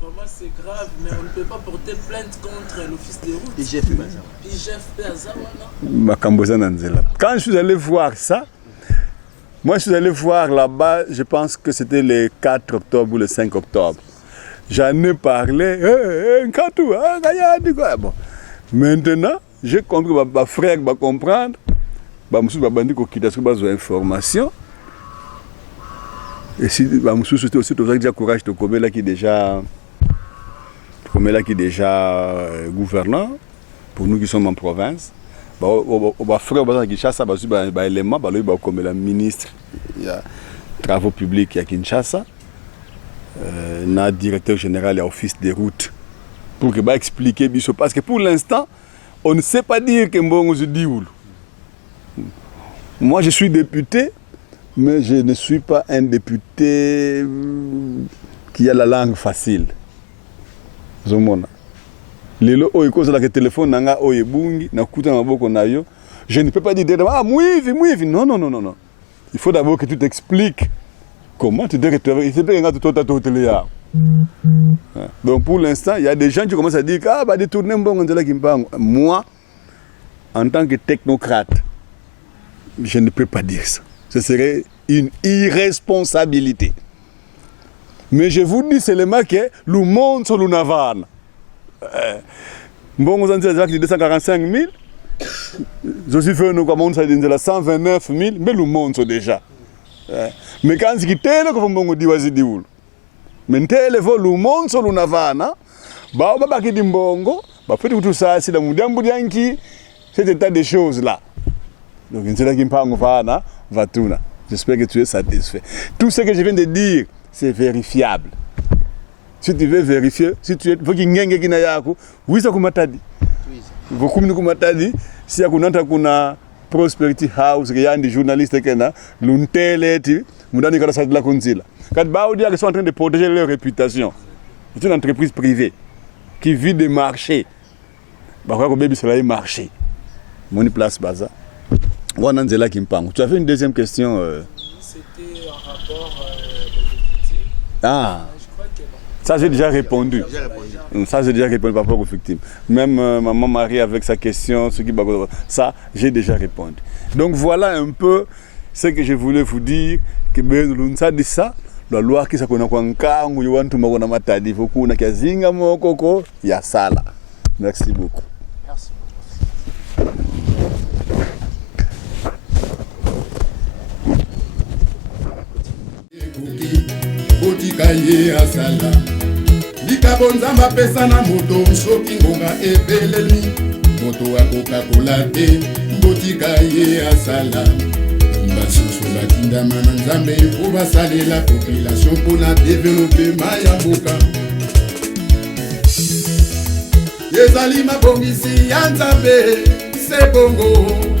Vraiment, c'est grave, mais on ne peut pas porter plainte contre l'office de route. Quand je suis allé voir ça, moi je suis allé voir là-bas, je pense que c'était le 4 octobre ou le 5 octobre. J'en ai parlé, bon. Maintenant, j'ai compris que ma frère va comprendre, je vais vous information. Et si je suis aussi déjà courage de Komela qui est déjà gouverneur, pour nous qui sommes en province, frère Kinshasa, élément, comme le ministre des travaux publics à Kinshasa, le directeur général de l'office des routes, pour que expliquer parce que pour l'instant, on ne sait pas dire que Mbongo se dit où. Moi, je suis député, mais je ne suis pas un député qui a la langue facile. Zomona. Lelo oiko la téléphone nanga oyebungi na kuta maboko na yo. Je ne peux pas dire ah mouivi. Non. Il faut d'abord que tu t'expliques comment tu dis que tu as télé. Donc pour l'instant, il y a des gens qui commencent à dire ah bah détourner moi en tant que technocrate, je ne peux pas dire ça. Ce serait une irresponsabilité. Mais je vous dis seulement que le monde sur le Navarre. Bon, vous avez dit 245 000. Je suis venu au monde, ça dit 129 000, mais le monde sont déjà. Mais quand c'est tel que vous dit, vas-y, dis-vous. Mais tel le monde sur le Navarre, bah, on va pas dire bongo, bah, peut-être tout ça, c'est dans le monde cet état de choses là. Donc, c'est là qui me parle, va tout là. J'espère que tu es satisfait. Tout ce que je viens de dire, c'est vérifiable. Si tu veux vérifier, si tu es, faut qu'il y ait quelqu'un qui a oui, ça comme t'as dit. Faut comme t'as dit, si y a kuna Prosperity House, il y a des journalistes qui sont l'unteleti, mudani kala sa de la konzila. Quand baoudi ils sont en train de protéger leur réputation. C'est une entreprise privée qui vit des marchés. Bah quoi que baby cela est marché. Mon place baza. Wananzela Kimpang. Tu avais une deuxième question. C'était en rapport aux victimes. Ah. Ça, j'ai déjà répondu. Ça, j'ai déjà répondu par rapport aux victimes. Même maman Marie avec sa question, ça, j'ai déjà répondu. Donc voilà un peu ce que je voulais vous dire. Que l'unsa dit ça, la loi qui s'appelle Kwankangu, Yuantu Magona Matadi, Fokuna Kazinga Mokoko, Yasala. Merci beaucoup. Merci. Otikaye asala likabonzamba pesa na moto soki ngonga ebeleli moto akoka kolate botikaye asala basusu batindama na nzambe po basalela population mpona develope maya mboka ezali mabongisi ya nzambe se bongo